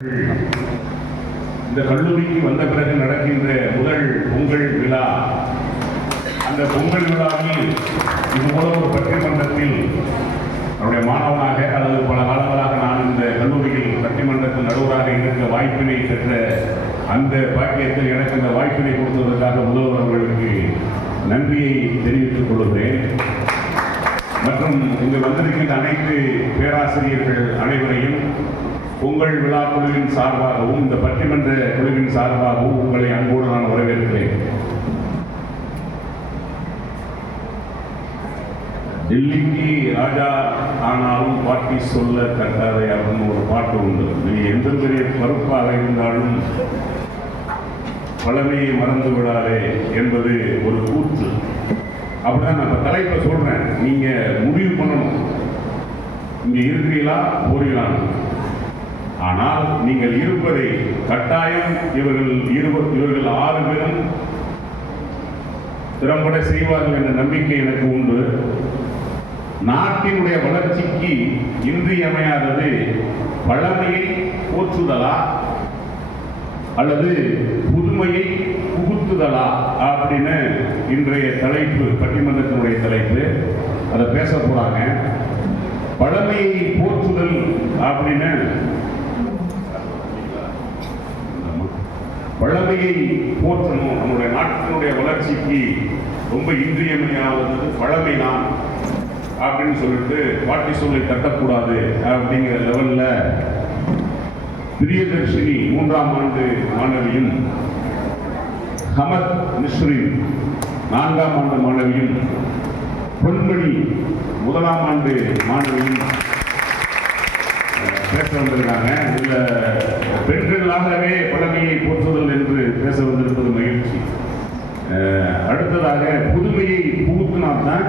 இந்த கல்லூரிக்கு வந்த பிறகு நடக்கின்ற முதல் பொங்கல் விழா. அந்த பொங்கல் விழாவில் இதுபோல ஒரு பட்டிமன்றத்தில் என்னுடைய மாணவனாக அல்லது பல காலங்களாக நான் இந்த கல்லூரியில் பட்டிமன்றத்தில் நடுவராக இருக்க வாய்ப்பினை பெற்ற அந்த பாக்கியத்தில் எனக்கு இந்த வாய்ப்பினை கொடுத்ததற்காக முதல்வர் அவர்களுக்கு நன்றியை தெரிவித்துக் கொள்கிறேன். மற்றும் இங்கு வந்திருக்கின்ற அனைத்து பேராசிரியர்கள் அனைவரையும் பொங்கல் விழா குழுவின் சார்பாகவும் இந்த பட்டிமன்ற குழுவின் சார்பாகவும் உங்களை அன்போடு நான் வரவேற்கிறேன். டெல்லிக்கு ராஜா ஆனாலும் பாட்டி சொல்ல கட்டாதை அப்படின்னு ஒரு பாட்டு உண்டு. நீ எந்த பெரிய பருப்பாக இருந்தாலும் பழமையை மறந்து விடாதே என்பது ஒரு கூற்று. அப்படிதான் நான் தலைப்பை சொல்றேன். நீங்க முடிவு பண்ணணும், இங்க இருக்கிறீங்களா போறீங்களான்னு. ஆனால் நீங்கள் இருப்பதை கட்டாயம் இவர்கள் 6 பேரும் திறம்பட செய்வார்கள் என்ற நம்பிக்கை எனக்கு உண்டு. நாட்டினுடைய வளர்ச்சிக்கு இன்றியமையாதது பழமையை போற்றுதலா அல்லது புதுமையை புகுத்துதலா அப்படின்னு இன்றைய தலைப்பு, பட்டிமன்றத்தினுடைய தலைப்பு. அதை பேச போறாங்க. பழமையை போற்றுதல் அப்படின்னு, பழமையை போற்றணும். நம்முடைய நாட்டினுடைய வளர்ச்சிக்கு ரொம்ப இன்றியமையானது பழமை தான் அப்படின்னு சொல்லிட்டு பாட்டி சொல்லி தட்டக்கூடாது அப்படிங்கிற லெவல்ல பிரியதர்ஷினி 3ஆம் ஆண்டு மாணவியும், ஹமத் மிஸ்ரின் 4ஆம் ஆண்டு மாணவியும், பொன்மணி 1ஆம் ஆண்டு மாணவியும் பேச வந்திருக்காங்க. இதுல பெண்களாகவே பழமையை போற்றுதல் என்று பேச வந்திருப்பது மகிழ்ச்சி. அடுத்ததாக புதுமையை புகுத்தினால்தான்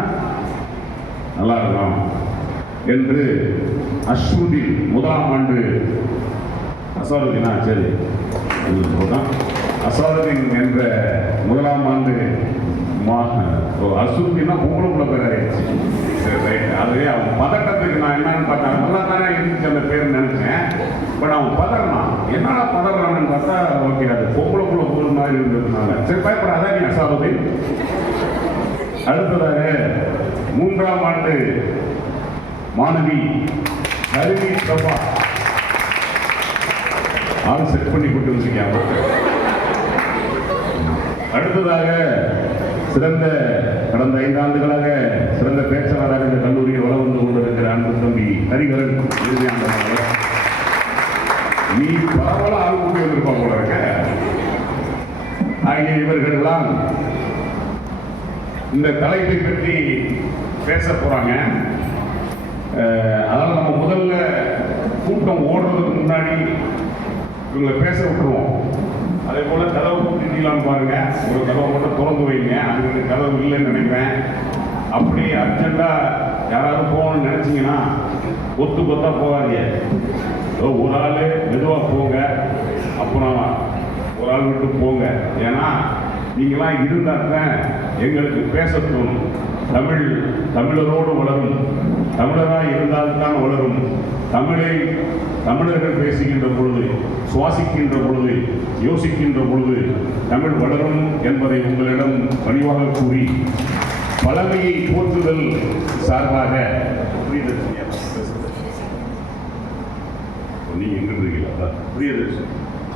நல்லா இருக்கும் என்று அஸ்வதின் 1ஆம் ஆண்டு அசாருதீனா சரி அசாருதீன் என்ற 1ஆம் ஆண்டு அசுருதீனா பொங்கலுக்குள்ள பேர் ஆயிடுச்சு. சரி ரைட். அதுவே அவன் பதட்டத்துக்கு நான் என்னன்னு பார்த்தேன், நல்லா தானே இருந்துச்சு அந்த பேர் நினைச்சேன். பட் அவன் பதறான். என்னடா பதறான்னு பார்த்தா ஓகே அது பொங்கலுக்குள்ள போகிற மாதிரி இருந்ததுனால சரி பயப்படாத நீ அசாருதீன். அடுத்ததாக 3ஆம் ஆண்டு மாணவி ஹரிணி பிரபா ஆள் செட் பண்ணி கொடுத்து வச்சுக்காம. அடுத்ததாக சிறந்த கடந்த 5 ஆண்டுகளாக சிறந்த பேச்சாளராக இந்த கல்லூரியில் வளம் வந்து கொண்டிருக்கிற அன்பு தம்பி ஹரிகரன் இறுதியாண்டவர். நீ பரவலாக ஆள் கூட்டி வந்திருப்பா போல இருக்க. ஆகிய இவர்கள்லாம் இந்த தலைப்பை பற்றி பேச போறாங்க. அதனால நம்ம முதல்ல கூட்டம் ஓடுறதுக்கு முன்னாடி இவங்களை பேச விட்டுருவோம். அதே போல கதவு கூட்டிடலாம் பாருங்க. ஒரு கதவை மட்டும் திறந்து வைங்க. அங்கே கதவு இல்லைன்னு நினைக்கிறேன். அப்படி அர்ஜென்டா யாராவது போகணும்னு நினைச்சீங்கன்னா கொத்து கொத்தா போகாதீங்க. ஒரு ஆள் மெதுவாக போங்க, அப்புறம் ஒரு ஆள் விட்டு போங்க. ஏன்னா நீங்களாம் இருந்தால்தான் எங்களுக்கு பேச தோணும். தமிழரோடு வளரும், தமிழராக இருந்தால்தான் வளரும். தமிழர்கள் பேசுகின்ற பொழுது, சுவாசிக்கின்ற பொழுது, யோசிக்கின்ற பொழுது தமிழ் வளரும் என்பதை உங்களிடம் பணிவாக கூறி பழமையை போற்றுதல் சார்பாக நீங்க எங்க இருக்கீங்களா பிரியதர்ஷன்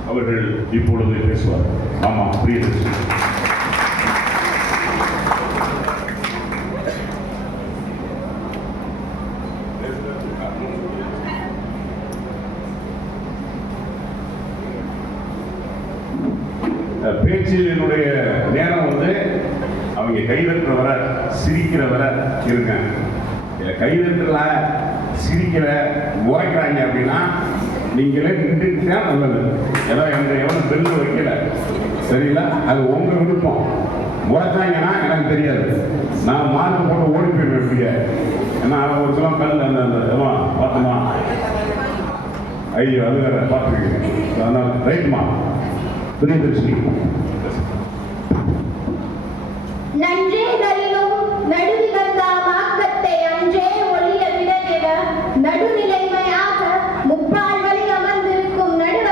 அவர்கள் இப்பொழுது பேசுவார். ஆமா பிரியதர்ஷன். பேச்சினுடைய நேரம் வந்து அவங்க கைதட்டுற வர சிரிக்கிற வர இருங்க. கைதட்டல சிரிக்கிற முறைக்கிறாங்க அப்படின்னா நீங்களே நின்றுக்கிட்டா நல்லது. ஏதோ எவனும் பெல்லு வைக்கல சரிங்களா, அது உங்க விருப்பம். முறைச்சாங்கன்னா எனக்கு தெரியாது, நான் மார்க் போட்டு ஓடி போயிடுவேன். எப்படியா ஏன்னா ஒரு சில கல் அந்த பார்த்துமா ஐயோ அது வேற பார்த்துருக்கீங்க. அதனால ரைட்மா பிரியதர்ஷினி. நன்றே தரிலும் நடுவிகந்தா மாக்கத்தை அன்றே ஒளிய விட நடுநிலைமையாக முப்பால் வழி அமர்ந்திருக்கும் நடுவ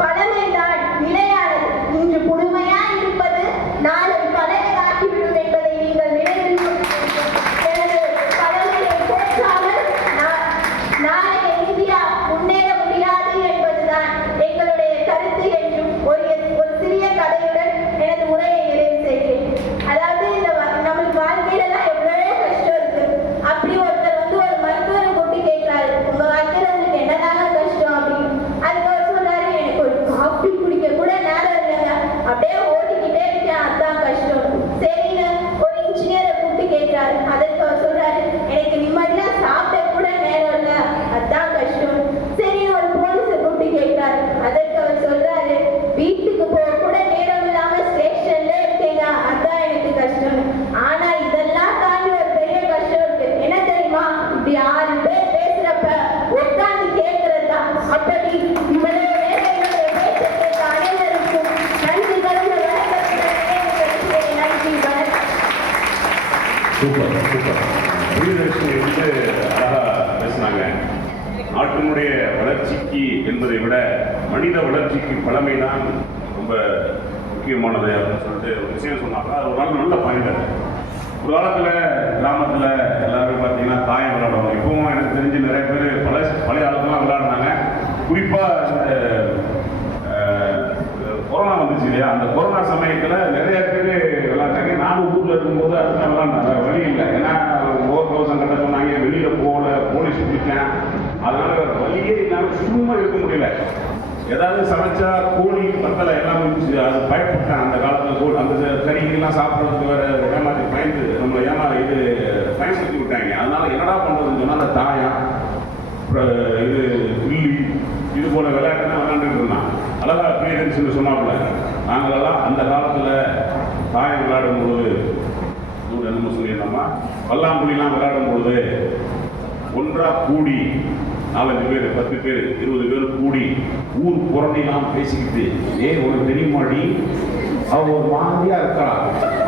பழமைதான் நிலையானது. இன்று புதுமையாய் இருப்பது நாளை பழையதாகிவிடும் என்பதை நீங்கள் நினைவில் கொள்ளுங்கள். எனது பழமையை போற்றாமல் நாளைய இந்தியா முன்னேற முடியாது என்பதுதான் எங்களுடைய கருத்து என்றும் ஒரு சிறிய கதையுடன் எனது உரையை நிறைவு செய்கிறேன். அதாவது நம்மளுக்கு வாழ்க்கையிலலாம் எவ்வளவோ கஷ்டம் இருக்கு. அப்படி ஒருத்தர் வந்து ஒரு மருத்துவரை கூட்டி கேட்கிறாரு, உங்க வாழ்க்கையில உங்களுக்கு என்னதாங்க கஷ்டம் அப்படின்னு. அதுக்கு அவர் சொல்றாரு, எனக்கு ஒரு காஃபி குடிக்க கூட நேரம் இல்லைங்க, அப்படியே ஓடிக்கிட்டே இருக்கேன், அதான் கஷ்டம். சரின்னு ஒரு இன்ஜினியரை கூப்பிட்டு கேட்கிறாரு. அதற்கு அவர் சொல்றாரு, எனக்கு நிம்மதியா சாப்பிட கூட நேரம் இல்லை, அதான் கஷ்டம். சரின்னு ஒரு போலீஸை கூப்பிட்டு கேட்கிறாரு. அதற்கு அவர் சொல்றாரு, வீட்டுக்கு போக கூட நேரம் இல்லாம ஸ்டேஷன்ல இருக்கீங்க, அதான் எனக்கு கஷ்டம். ஆனா இதெல்லாம் தாண்டி ஒரு பெரிய கஷ்டம் இருக்கு. என்ன தெரியுமா? இப்படி 6 பேர் பேசுறப்ப உட்கார்ந்து கேட்கறதா. அப்படி இவ்வளவு நேரம் என்னுடைய பேச்சை கேட்ட அனைவருக்கும் நன்றி கலந்த வணக்கத்துடனே நன்றி வணக்கம். Super super. பிரியதர்ஷினி வந்து அழகா பேசினாங்க. நாட்டினுடைய வளர்ச்சிக்கு என்பதை விட மனித வளர்ச்சிக்கு பழமைதான் ரொம்ப முக்கியமானது அப்படின்னு சொல்லிட்டு ஒரு விஷயம் சொன்னாங்க. அது ஒரு நல்ல பாயிண்ட். ஒரு காலத்தில் கிராமத்தில் எல்லாரும் பார்த்தீங்கன்னா தாயம் விளையாடுவாங்க. இப்பவும் எனக்கு தெரிஞ்சு நிறைய பேர் பழைய ஆளுங்கெல்லாம் விளையாடுனாங்க. குறிப்பாக இந்த கொரோனா வந்துச்சு இல்லையா, அந்த கொரோனா சமயத்தில் நிறைய பேர் விளையாண்டாங்க. நானும் ஊரில் இருக்கும்போது அதுதான் விளையாண்டாங்க. வழி இல்லை, ஏன்னா ஓவர் கட்ட சொன்னாங்க, வெளியில் போகல, போலீஸ் பிடிச்சேன். அதனால வழியே இல்லாமல் சும்மா இருக்க முடியல. ஏதாவது சமைச்சா கோழி பத்தலை எல்லாம் இருந்துச்சு. அது பயப்பட்டேன் அந்த காலத்தில். அந்த கறிகள்லாம் சாப்பிட்றதுக்கு வேற ஏமாற்றி பயந்து நம்மளை இது பயன்படுத்தி விட்டாங்க. அதனால என்னடா பண்ணுறதுன்னு சொன்னால் அந்த தாயம், இது புள்ளி, இது போல விளையாட்டுலாம் விளையாண்டுட்டு இருந்தான். அழகா பிரியதர்ஷினி சொன்னாப்புல, நாங்களெல்லாம் அந்த காலத்தில் தாயம் விளையாடும் பொழுது என்னமோ சொல்லியிருந்தோம்மா, பல்லாங்குழிலாம் விளையாடும் பொழுது ஒன்றா கூடி 4 பேர் 10 பேர் 20 பேர் கூடி ஊர் புறணிலாம் பேசிக்கிட்டு, உனக்கு தெரியுமாடி அவ ஒரு மாதிரியா இருக்கா,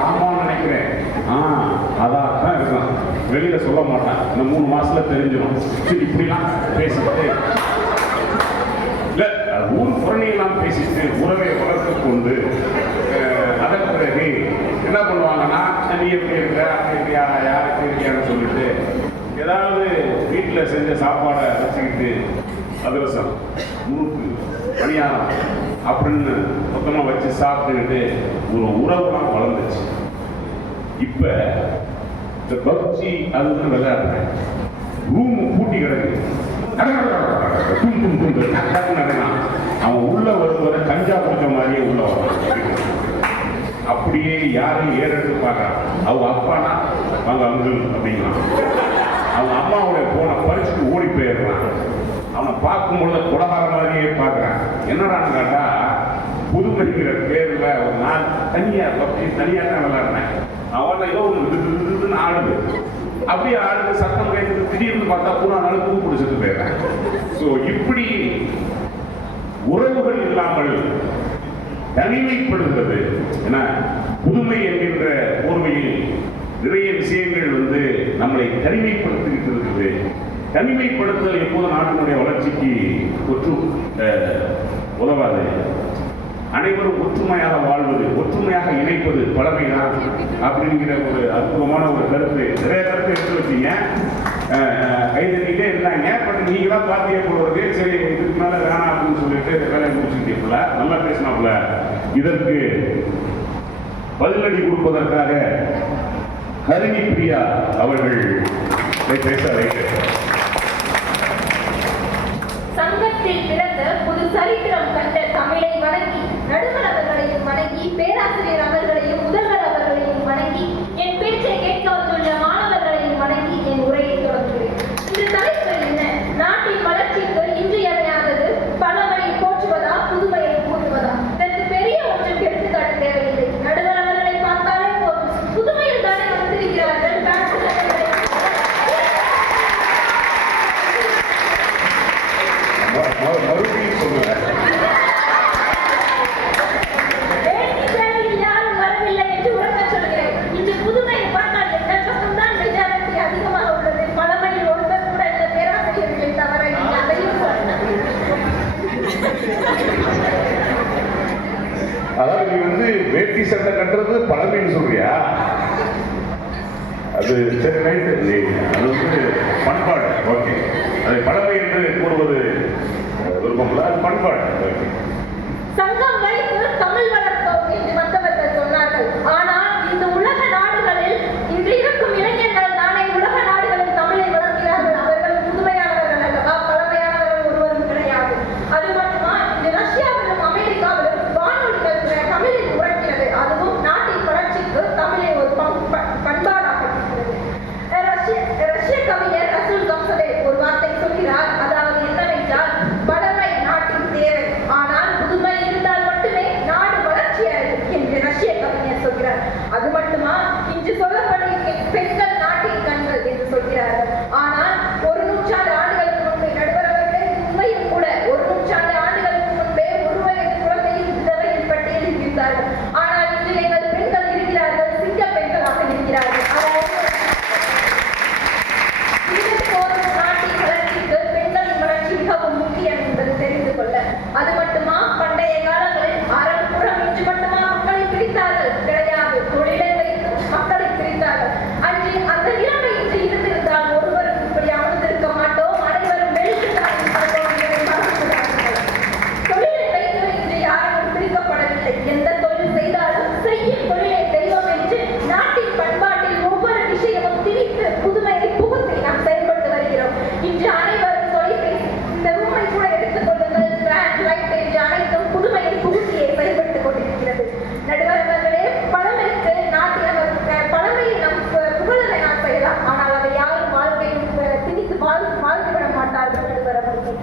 ஆமான்னு நினைக்கிறேன், அதான் இருக்கான், வெளியில சொல்ல மாட்டான், இந்த 3 மாசத்துல தெரிஞ்சிடும். சரி, இப்படிலாம் பேசிக்கிட்டு இல்ல ஊர் புறணியெல்லாம் பேசிட்டு உறவை வளர்த்து கொண்டு அதற்கு பிறகு என்ன பண்ணுவாங்கன்னா, நீ எப்படி இருக்க, அப்படியா, யார் எப்படி இருக்கியான்னு சொல்லிட்டு ஏதாவது வீட்டில் செஞ்ச சாப்பாடை வச்சுக்கிட்டு அதிரசம், முறுக்கு, பணியாரம் அப்படின்னு மொத்தமாக வச்சு சாப்பிட்டுக்கிட்டு ஒரு உறவுலாம் வளர்ந்துச்சு. இப்போ இந்த பப்ஜி அதுன்னு விளையாடுறேன், ரூமு பூட்டி கிடக்கு, அவன் உள்ள வருவதை கஞ்சா குடிச்ச மாதிரியே உள்ள வர, அப்படியே யாரையும் ஏறெடுத்து பார்க்கறான். அவங்க அப்பானா அவங்க அங்கிள் அப்படிங்கிறான். அவங்க அம்மாவோட போனை பறிச்சுட்டு ஓடி போயிடுறான். அவனை பார்க்கும்பொழுது கொடகார மாதிரியே பார்க்குறான். என்னடான்னு கேட்டா, புதுமைங்கிற பேர்ல ஒரு நாள் தனியாக தான் விளையாடுறேன். அவன் ஏதோ ஒன்று ஆடுது, அப்படியே ஆடுது, சத்தம் கேட்குது. திடீர்னு பார்த்தா பூரா நாள் பூ பிடிச்சிட்டு போயிடுறேன். ஸோ இப்படி உறவுகள் இல்லாமல் தனிமைப்படுகிறது. ஏன்னா புதுமை என்கின்ற போர்வையில் நிறைய விஷயங்கள் நம்மளை தனிமைப்படுத்திக்கிட்டு இருக்குது. தனிமைப்படுத்தல் எப்போது நாட்டினுடைய வளர்ச்சிக்கு உதவாது. அனைவரும் ஒற்றுமையாக வாழ்வது, ஒற்றுமையாக இணைப்பது பழமைதான் அப்படிங்கிற ஒரு அற்புதமான ஒரு கருத்து. நிறைய கருத்து எடுத்து வச்சீங்க, கைதட்டிக்கிட்டே இருந்தாங்க. பட் நீங்க தான் பார்த்தியே போடுறது, சரி இதுக்கு மேல வேணாம் அப்படின்னு சொல்லிட்டு வேலையை முடிச்சுக்கிட்டீங்களா, நல்லா பேசினாப்புல. இதற்கு பதிலடி கொடுப்பதற்காக ஹரிணி பிரியா அவர்கள் பேச வைக்கிறார். சங்கத்தில் பிறந்த புது சரித்திரம் கண்ட தமிழை வணங்கி, நடுவர் அவர்களையும் வணங்கி, பேராசிரியர் அவர்களையும் முதல்வர் அவர்களையும் வணங்கி, என் பேச்சை கேட்க வந்துள்ள மாணவர்களையும் வணங்கி என் உரையை தொடங்குகிறேன். இந்த தலைப்பு என்ன? நாட்டின் வளர்ச்சிக்கு இன்றியமையாதது பழமையை போற்றுவதா, புதுமையை கூட்டுவதா? இதற்கு பெரிய ஒன்றும் எடுத்துக்காட்டு தேவையில்லை. நடுவர் அவர்களை பார்த்தாலே போதும், புதுமையில் தானே வந்திருக்கிறார்கள். மறுபடியும் சொல்லுவேன், யாரும் வரவில்லை என்று உறக்க சொல்கிறேன். இன்று புதுமையை பார்த்தால் எங்கள் பக்கம்தான் மெஜாரிட்டி அதிகமாக உள்ளது. பழமையில் ஒருவர் கூட இந்த பேராசிரியர்களை தவிர அதையும் வேட்டி சட்டை கட்டுறது பழமைன்னு சொல்றியா? அது சரி, ரைட்டு. அது வந்து பண்பாடு. ஓகே, அதை பழமை என்று கூறுவது விருப்பம், அது பண்பாடு. ஓகே. சங்கம் வைத்து தமிழ் வளர்ப்போம் என்று மற்றவர்கள் சொன்னார்கள். ஆனால் இந்த உலக நாடுகளில் இன்று இருக்கும் இளைஞர்கள் தானே உலக நாடுகளில் தமிழை வளர்க்கிறார்கள். அவர்கள் புதுமையானவர்கள் அல்லவா, பழமையானவர்கள் ஒருவரும் கிடையாது. அது மட்டுமா, இந்த ரஷ்யாவிலும் அமெரிக்காவிலும் வானொலிகள் தமிழில் உரைக்கிறது. அதுவும் நாட்டின் வளர்ச்சிக்கு தமிழை ஒரு பண்பாடாக இருக்கிறது. ரஷ்ய கவிஞர் ரசூல் கம்சதேவ் ஒரு வார்த்தை சொல்கிறார். அதாவது என்னவென்றால், பழமை நாட்டின் தேவை, ஆனால் புதுமை இருந்தால் மட்டுமே நாடு வளர்ச்சி அடையும் என்று ரஷ்ய கவிஞர் சொல்கிறார். அது மட்டுமா, இன்று சொல்லப்படும் பெண்கள் நாட்டின் கண்கள் என்று சொல்கிறார்கள். ஆனால் ஒரு நூற்றாண்டு ஆண்டுகளுக்கு முன்பே நடுவரவர்களே, உண்மையும் கூட, ஒரு நூற்றாண்டு ஆண்டுகளுக்கு முன்பே ஒரு வயது குழந்தையின் விதவையின் பட்டியலில் இருந்தார்கள். ஆனால் இன்று எங்கள் பெண்கள் இருக்கிறார்கள், சிங்க பெண்களாக இருக்கிறார்கள். நாட்டின் வளர்ச்சிக்கு பெண்களின் வளர்ச்சி மிகவும் முக்கியம் என்பது தெரிந்து கொள்ள. அது மட்டுமா, பண்டைய காலங்களில் அறம் புறம் என்று மட்டுமா மக்களை பிரித்தார்கள்? கிடையாது. தொழிலை வைத்து மக்களை பிரித்தார்கள். அன்று அந்த நிலைமை இன்று இருந்திருந்தால் ஒருவரும் இப்படி அமர்ந்திருக்க மாட்டோம், அனைவரும் வெளியிட்டார்கள். தொழிலை வைத்து இன்று யாரும் பிரிக்கப்படவில்லை. எந்த தொழில் செய்தாலும் செய்யும் தொழிலை தெய்வம் என்று நாட்டின் பண்பாட்டில் ஒவ்வொரு விஷயமும் திணித்து புதுமையை புகுத்தி நாம் செயல்பட்டு வருகிறோம். இன்று அனைவரும் தொலைபேசி, இந்த ரூமை கூட எடுத்துக் கொள்ளுங்கள், ஃபேன், லைட் என்று அனைத்தும் புதுமையை புகுத்தியே செயல்பட்டுக் கொண்டிருக்கிறது. நடுவரவர்களே, பழமைக்கு பழமையை நம் புகழலை நாம் செய்யலாம், ஆனால் அதை யாரும் வாழ்க்கையில் திணித்து வாழ்ந்துவிட மாட்டார்கள் நடுவரவர்கள்.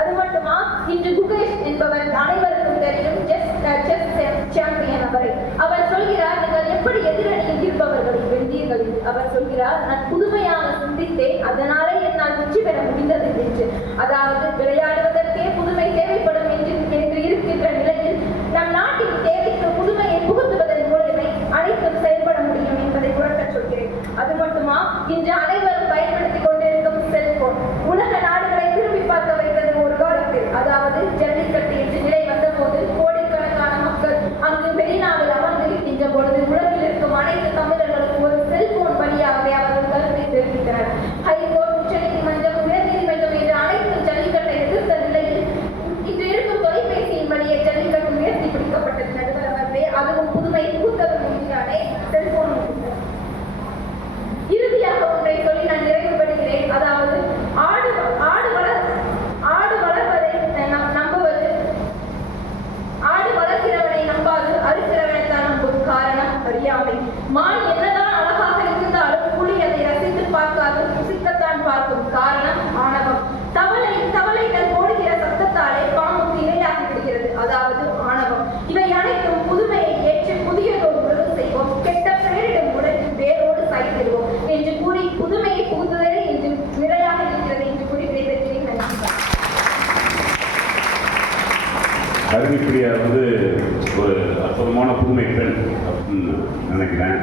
அது மட்டுமா, இன்று குகேஷ் என்பவர் அனைவருக்கும் தெரியும், செஸ் சாம்பியன் அவரை. அவர் சொல்கிறார், நீங்கள் எப்படி எதிரணியில் இருப்பவர்களை வென்றீர்கள்? அவர் சொல்கிறார், நான் புதுமையாக சிந்தித்தேன், அதனாலே என்னால் வெற்றி பெற முடிந்தது என்று. அதாவது விளையாடுவதற்கே புதுமை தேவைப்படும் என்று இருக்கின்ற நிலையில் நம் நாட்டின் தேவைக்கு புதுமையை புகுத்துவதன் மூலமே அனைத்தும் செயல்பட முடியும் என்பதை உணர்த்த சொல்கிறேன். அது மட்டுமா, இன்று அனைவரும் பயன்படுத்திக் கொண்டிருக்கும் செல்போன் உலக நாடுகளை திரும்பி பார்க்க வைத்தது ஒரு காலத்தில். அதாவது ஜல்லிக்கட்டு என்று நிலை வந்த போது கோடிக்கணக்கான மக்கள் அங்கு மெரினாவில் அமர்ந்திருக்கின்ற பொழுது உலகில் இருக்கும் அனைத்து தமிழர்களுக்கும் ஒரு செல்போன் வழியாகவே அவர்கள் கருத்தை தெரிவித்தனர். ஹைகோர்ட், உச்ச நீதிமன்றம், உயர்நீதிமன்றம் என்று அனைத்து ஜல்லிக்கட்டை எதிர்த்த நிலையில் இன்று இருக்கும் தொலைபேசியின் வழியே ஜல்லிக்கட்டு உயர்த்தி பிடிக்கப்பட்டது. நடுவரவர்களே, அதுவும் புதுமை புகுத்தது முடிந்தானே செல்போன். இறுதியாக ஒன்றை சொல்லி நான் நிறைவுபடுகிறேன். அதாவது ஆடு வளர்வதை நம்புவது, ஆடு வளர்க்கிறவனை நம்பாது அறுக்கிறவனைத்தான் நம்பும். காரணம் அறியாமை. மான் என்னதான் அழகாக இருந்தாலும் புலி அதை ரசித்து பார்க்காது, ருசிக்கத்தான் பார்க்கும். காரணம் ஆணவம். தவளைகள் ஓடுகிற சத்தத்தாலே பாம்புக்கு இரையாகி விடுகிறது. அதாவது ஆணவம். இவை அனைத்தும் புதுமையை ஏற்று புதியதோடு உறவு செய்வோம், கெட்ட பெயரிடம் உடனே வேரோடு சாய்த்திடுவோம் என்று கூறி புதுமையை புகுத்துவதே இன்று நிலையாக இருக்கிறது என்று கூறி விடைபெறுகிறேன். நன்றி. அருவிப்பிரியா வந்து ஒரு அற்புதமான புதுமை பெண் அப்படின்னு நினைக்கிறேன்.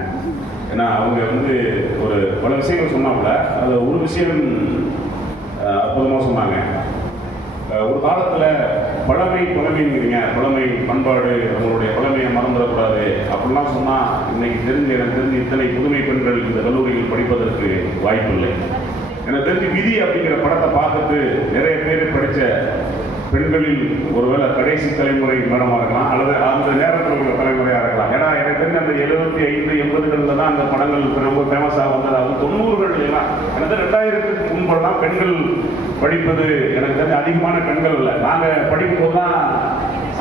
ஏன்னா அவங்க வந்து ஒரு பல விஷயங்கள் சொன்னாப்புல, அது ஒரு விஷயம் அற்புதமாக சொன்னாங்க. ஒரு காலத்தில் பழமைங்கிறீங்க, பழமை பண்பாடு, அவங்களுடைய பழமையை மறந்துடக்கூடாது அப்படிலாம் சொன்னால், இன்னைக்கு எனக்கு தெரிஞ்சு இத்தனை புதுமை பெண்கள் இந்த கல்லூரியில் படிப்பதற்கு வாய்ப்பில்லை. எனக்கு தெரிஞ்சு விதி அப்படிங்கிற படத்தை பார்த்துட்டு நிறைய பேர் படித்த பெண்களில் ஒருவேளை கடைசி தலைமுறை மேடமாக இருக்கலாம், அல்லது அந்த நேரத்தில் உள்ள தலைமுறையாக இருக்கலாம். ஏன்னா எனக்கு தெரிஞ்ச அந்த 75, 80களில் தான் அந்த படங்கள் ரொம்ப ஃபேமஸாக வந்தது. அது 90கள் எல்லாம் எனக்கு 2000க்கு முன்பெல்லாம் பெண்கள் படிப்பது எனக்கு தெரிஞ்ச அதிகமான பெண்கள் இல்லை. நாங்கள் படிக்கும்போது தான்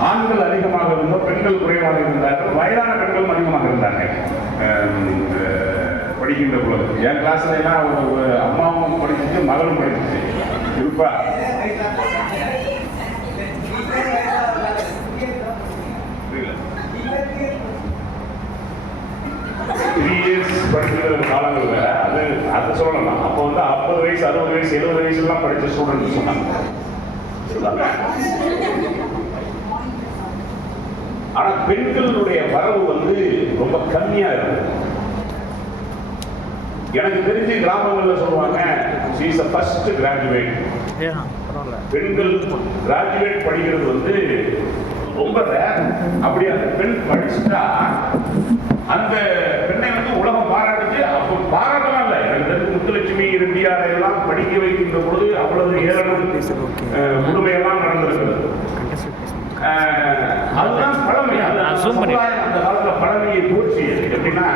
ஆண்கள் அதிகமாக இருந்தோம், பெண்கள் குறைவாக இருந்தார்கள், வயதான பெண்களும் அதிகமாக இருந்தாங்க படிக்கின்ற பொழுது. என் கிளாஸ்ல எல்லாம் ஒரு அம்மாவும் படிச்சிச்சு, மகளும் படிச்சிச்சு இருப்பா. படிக்கிற காலங்கள் வேற, அது சொல்லலாம். அப்போ வந்து 50 வயசு, 60 வயசு, 70 வயசுலாம் படித்த ஸ்டூடெண்ட் சொன்னாங்க. ஆனா பெண்களுடைய வரவு வந்து ரொம்ப கம்மியா இருக்கு. எனக்கு தெரிஞ்சு கிராமங்கள்ல சொல்லுவாங்க, she is the first graduate. பெண்கள் கிராஜுவேட் படிக்கிறது வந்து ரொம்ப rare. அப்படி அந்த பெண் படிச்சுட்டா அந்த பெண்ணை வந்து உலகம் பாராட்டுச்சு. அப்போ பாராட்டலாம் இல்லை, எனக்கு தெரிஞ்சு முத்துலட்சுமி ரெட்டியாரை எல்லாம் படிக்க வைக்கின்ற பொழுது அவ்வளவு ஏளனம் கொடுமையெல்லாம் நடந்திருக்கிறது. அதுதான் பழமை. அந்த காலத்துல பழமையை தோற்றியது. எப்படின்னா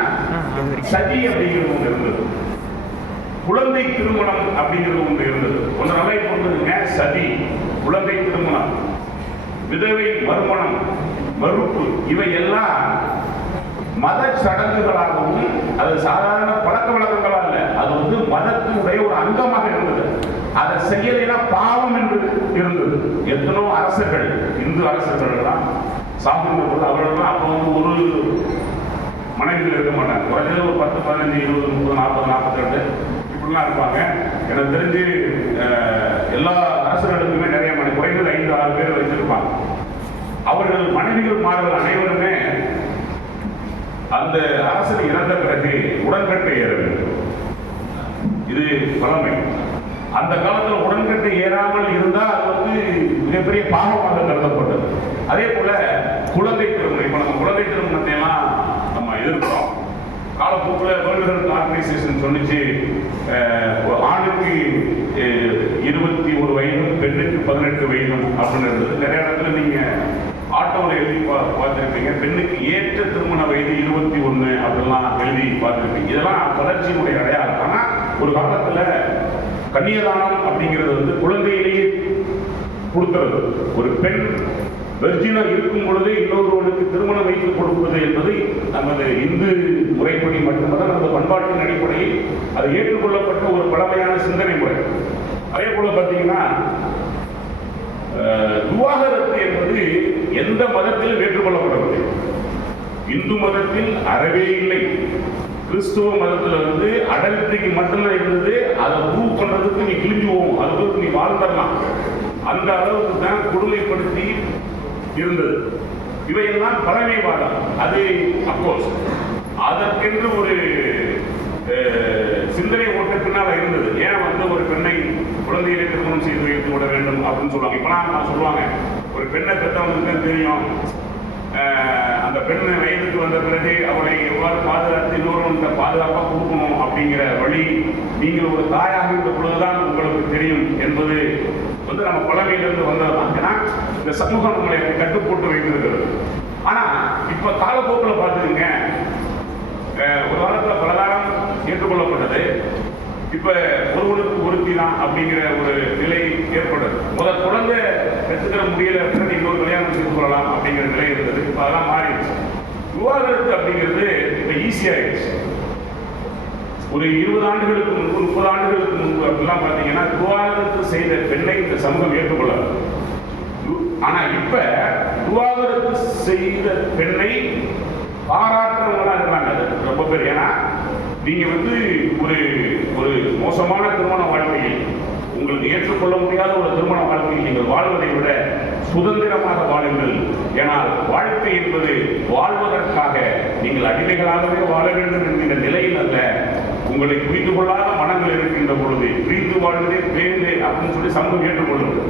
சதி அப்படிங்கிறது ஒன்று இருந்தது, குழந்தை திருமணம் அப்படிங்கிறது ஒன்று இருந்தது. ஒன்று நல்லா கொண்டதுங்க, சதி, குழந்தை திருமணம், விதவை மறுமணம், மறுப்பு, இவை எல்லாம் மத சடங்குகளாகவும் அது சாதாரண பழக்க வழக்கங்களா இல்லை, அது வந்து மதத்தினுடைய ஒரு அங்கமாக இருந்தது. அதை செய்யலைன்னா பாவம் என்று இருந்தது. எத்தனோ அரசர்கள், இந்து அரசர்கள் எல்லாம் சாப்பிடும் போது அவர்கள்லாம் அப்போ வந்து ஒரு மனைவியில் இருக்க மாட்டாங்க. குறைஞ்சது ஒரு 10, 15, 20, 30, 40, 42 இப்படிலாம் இருப்பாங்க. எனக்கு தெரிஞ்சு எல்லா அரசர்களுக்குமே நிறைய குறைந்தது 5, 6 பேர் வச்சிருப்பாங்க. அவர்கள் மனைவிகள் மாறுகள் அனைவருமே அந்த அரசன் இறந்த பிறகு உடன்கட்டை ஏற வேண்டும். இது பழமை. அந்த காலத்தில் உடன்கட்டை ஏறாமல் இருந்தால் அது வந்து மிகப்பெரிய பாவமாக கருதப்பட்டது. அதே போல குழந்தை திருமணம், இப்ப நம்ம குழந்தை திருமணத்தை எல்லாம் நம்ம எதிர்க்கிறோம். காலப்போக்கில் வேர்ல்டு ஹெல்த் ஆர்கனைசேஷன் சொன்னிச்சு, ஆணுக்கு 21 வயதும் பெண்ணுக்கு 18 வயதும் அப்படின்னு இருந்தது. நிறைய இடத்துல நீங்க ஆட்டோவில் எழுதி பார்த்துருப்பீங்க, பெண்ணுக்கு ஏற்ற திருமண வயது 21 அப்படிலாம் எழுதி பார்த்துருப்பீங்க. இதெல்லாம் வளர்ச்சியினுடைய அடையாளம். ஆனால் ஒரு காலத்தில் கன்னியதானம் அப்படிங்கிறது வந்து குழந்தையிலேயே கொடுக்கிறது. ஒரு பெண் வெர்ஜினா இருக்கும் பொழுது இன்னொருவனுக்கு திருமணம் வைத்து கொடுப்பது என்பது நமது இந்து முறைப்படி மட்டுமல்ல, நமது பண்பாட்டின் அடிப்படையில் அது ஏற்றுக்கொள்ளப்பட்ட ஒரு பழமையான சிந்தனை முறை. அதே போல பார்த்தீங்கன்னா விவாகரத்து என்பது எந்த மதத்திலும் ஏற்றுக்கொள்ளப்படவில்லை. இந்து மதத்தில் அறவே இல்லை. கிறிஸ்துவ மதத்தில் வந்து அடல்ட்ரிக்கு மட்டும்தான் இருந்தது. அதை ப்ரூவ் பண்றதுக்கு நீ கிழிஞ்சு போகும், அதுக்கு நீ வாழ்ந்துடலாம், அந்த அளவுக்கு தான் கொடுமைப்படுத்தி இருந்தது. இவையெல்லாம் பழமைவாதம். அது அப்கோர்ஸ் அதற்கென்று ஒரு சிந்தனை ஓட்டத்தினால் இருந்தது. ஏன் வந்து ஒரு பெண்ணை குழந்தைகளை திருமணம் செய்து வைத்து விட வேண்டும் அப்படின்னு சொல்லுவாங்க. இப்பெல்லாம் நான் சொல்லுவாங்க, ஒரு பெண்ணை பெற்றவங்களுக்கு தான் தெரியும் அந்த பெண் வயதுக்கு வந்த பிறகு அவளை எவ்வாறு பாதுகாத்து இன்னொருவன்கிட்ட பாதுகாப்பாக கொடுக்கணும் அப்படிங்கிற வழி நீங்கள் ஒரு தாயாக இருந்த பொழுதுதான் உங்களுக்கு தெரியும் என்பது வந்து நம்ம பழமையிலிருந்து வந்ததுதான். ஏன்னா இந்த சமூகம் நம்மளை கட்டுப்போட்டு வைத்திருக்கிறது. ஆனா இப்ப காலப்போக்கில் பார்த்துருங்க, ஒரு காலத்தில் பலகாரம் ஏற்றுக்கொள்ளப்பட்டது. இப்ப ஒருவனுக்கு ஒருத்தி தான் அப்படிங்கிற ஒரு நிலை ஏற்பட்டது. முதல் குழந்தை பெற்றுக்கிற முடியல, இன்னொரு கல்யாணம் செய்து கொள்ளலாம் அப்படிங்கிற நிலை இருந்தது. இப்ப அதெல்லாம் மாறிடுச்சு. விவாகரத்து அப்படிங்கிறது இப்ப ஈஸியாயிடுச்சு. ஒரு 20 ஆண்டுகளுக்கு முன்பு, 30 ஆண்டுகளுக்கு முன்பு அப்படிலாம் பார்த்தீங்கன்னா விவாகரத்து செய்த பெண்ணை இந்த சமூகம் ஏற்றுக்கொள்ளாது. ஆனா இப்ப விவாகரத்து செய்த பெண்ணை பாராட்டுறவங்களா இருக்கிறாங்க. அது ரொம்ப பேர். ஏன்னா நீங்க வந்து ஒரு மோசமான திருமண வாழ்க்கையில், உங்களுக்கு ஏற்றுக்கொள்ள முடியாத ஒரு திருமண வாழ்க்கையில் நீங்கள் வாழ்வதை விட சுதந்திரமாக வாழுங்கள். ஏனால் வாழ்க்கை என்பது வாழ்வதற்காக நீங்கள் அடிமைகளாகவே வாழ வேண்டும் என்கின்ற நிலையில் அல்ல. உங்களை புரிந்து கொள்ளாத மனங்கள் இருக்கின்ற பொழுது பிரிந்து வாழ்வதே பேருந்து அப்படின்னு சொல்லி சமூகம் ஏற்றுக்கொள்ளுது.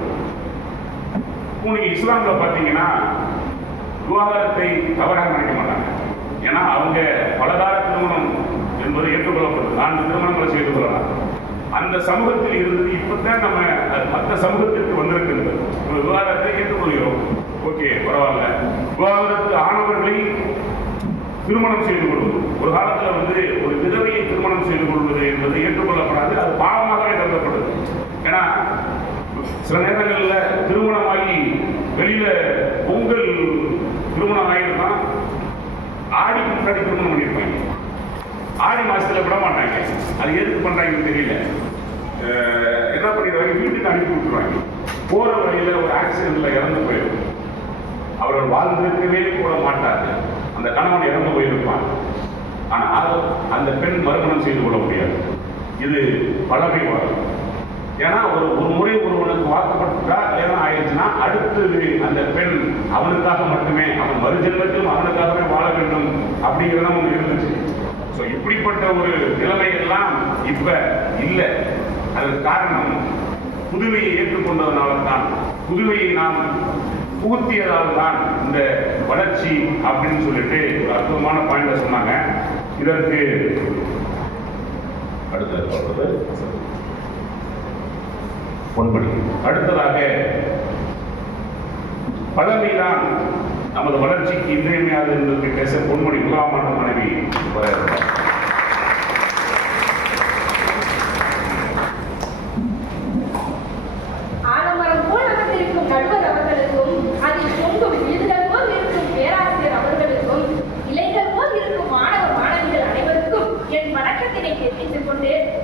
நீங்க இஸ்லாம்ல பார்த்தீங்கன்னா விவாகரத்தை தவறாக நினைக்க மாட்டாங்க. ஏன்னா அவங்க பலதார திருமணம் என்பது ஏற்றுக்கொள்ளப்படுது. 4 திருமணங்களை செய்து கொள்ளலாம். அந்த சமூகத்தில் இருந்தது. இப்பதான் நம்ம மற்ற சமூகத்திற்கு வந்திருக்கிறது. விவாகரத்தை ஏற்றுக்கொள்கிறோம், ஓகே பரவாயில்ல. விவாகரத்து ஆனவர்களை திருமணம் செய்து கொள்வது, ஒரு காலத்துல வந்து ஒரு விதவையை திருமணம் செய்து கொள்வது என்பது ஏற்றுக்கொள்ளப்படாது. அது பாவமாகவே கருதப்படுது. ஏன்னா சில நேரங்களில் திருமணமாகி வெளியில பொங்கல் திருமணம் ஆகிருந்தான், ஆடிக்கு முன்னாடி திருமணம் பண்ணியிருப்பாங்க. ஆடி மாசத்துல விட மாட்டாங்க. அது எதுக்கு பண்றாங்கன்னு தெரியல. என்ன பண்ணிடுவாங்க, வீட்டுக்கு அனுப்பி விட்டுருவாங்க. போற வழியில ஒரு ஆக்சிடென்ட்ல இறந்து போயிடும். அவர்கள் வாழ்ந்திருக்கவே கூட மாட்டார்கள். அந்த கணவன் இறந்து போயிருப்பான். ஆனால் அந்த பெண் மறுமணம் செய்து கொள்ள முடியாது. இது பழமைவாதம். ஏன்னா ஒரு முறை ஒருவனுக்கு வாக்கப்பட்டா கல்யாணம் ஆயிடுச்சுன்னா அடுத்தது அந்த பெண் அவனுக்காக மட்டுமே, அவன் மறுஜென்மத்திலும் அவனுக்காகவே வாழ வேண்டும் அப்படிங்கிறத ஒன்று இருந்துச்சு. ஸோ இப்படிப்பட்ட ஒரு நிலைமை எல்லாம் இப்ப இல்லை. அதற்கு காரணம் புதுமையை ஏற்றுக்கொண்டதுனால தான். புதுமையை நாம் புகுத்தியதால் தான் இந்த வளர்ச்சி அப்படின்னு சொல்லிட்டு ஒரு அற்புதமான பாயிண்ட சொன்னாங்க. இதற்கு பொன்படி அடுத்ததாக பழமைதான் நமது வளர்ச்சிக்கு இன்றியமையாது என்பதற்கு பேச பொன்மொழி முதலாமான மனைவி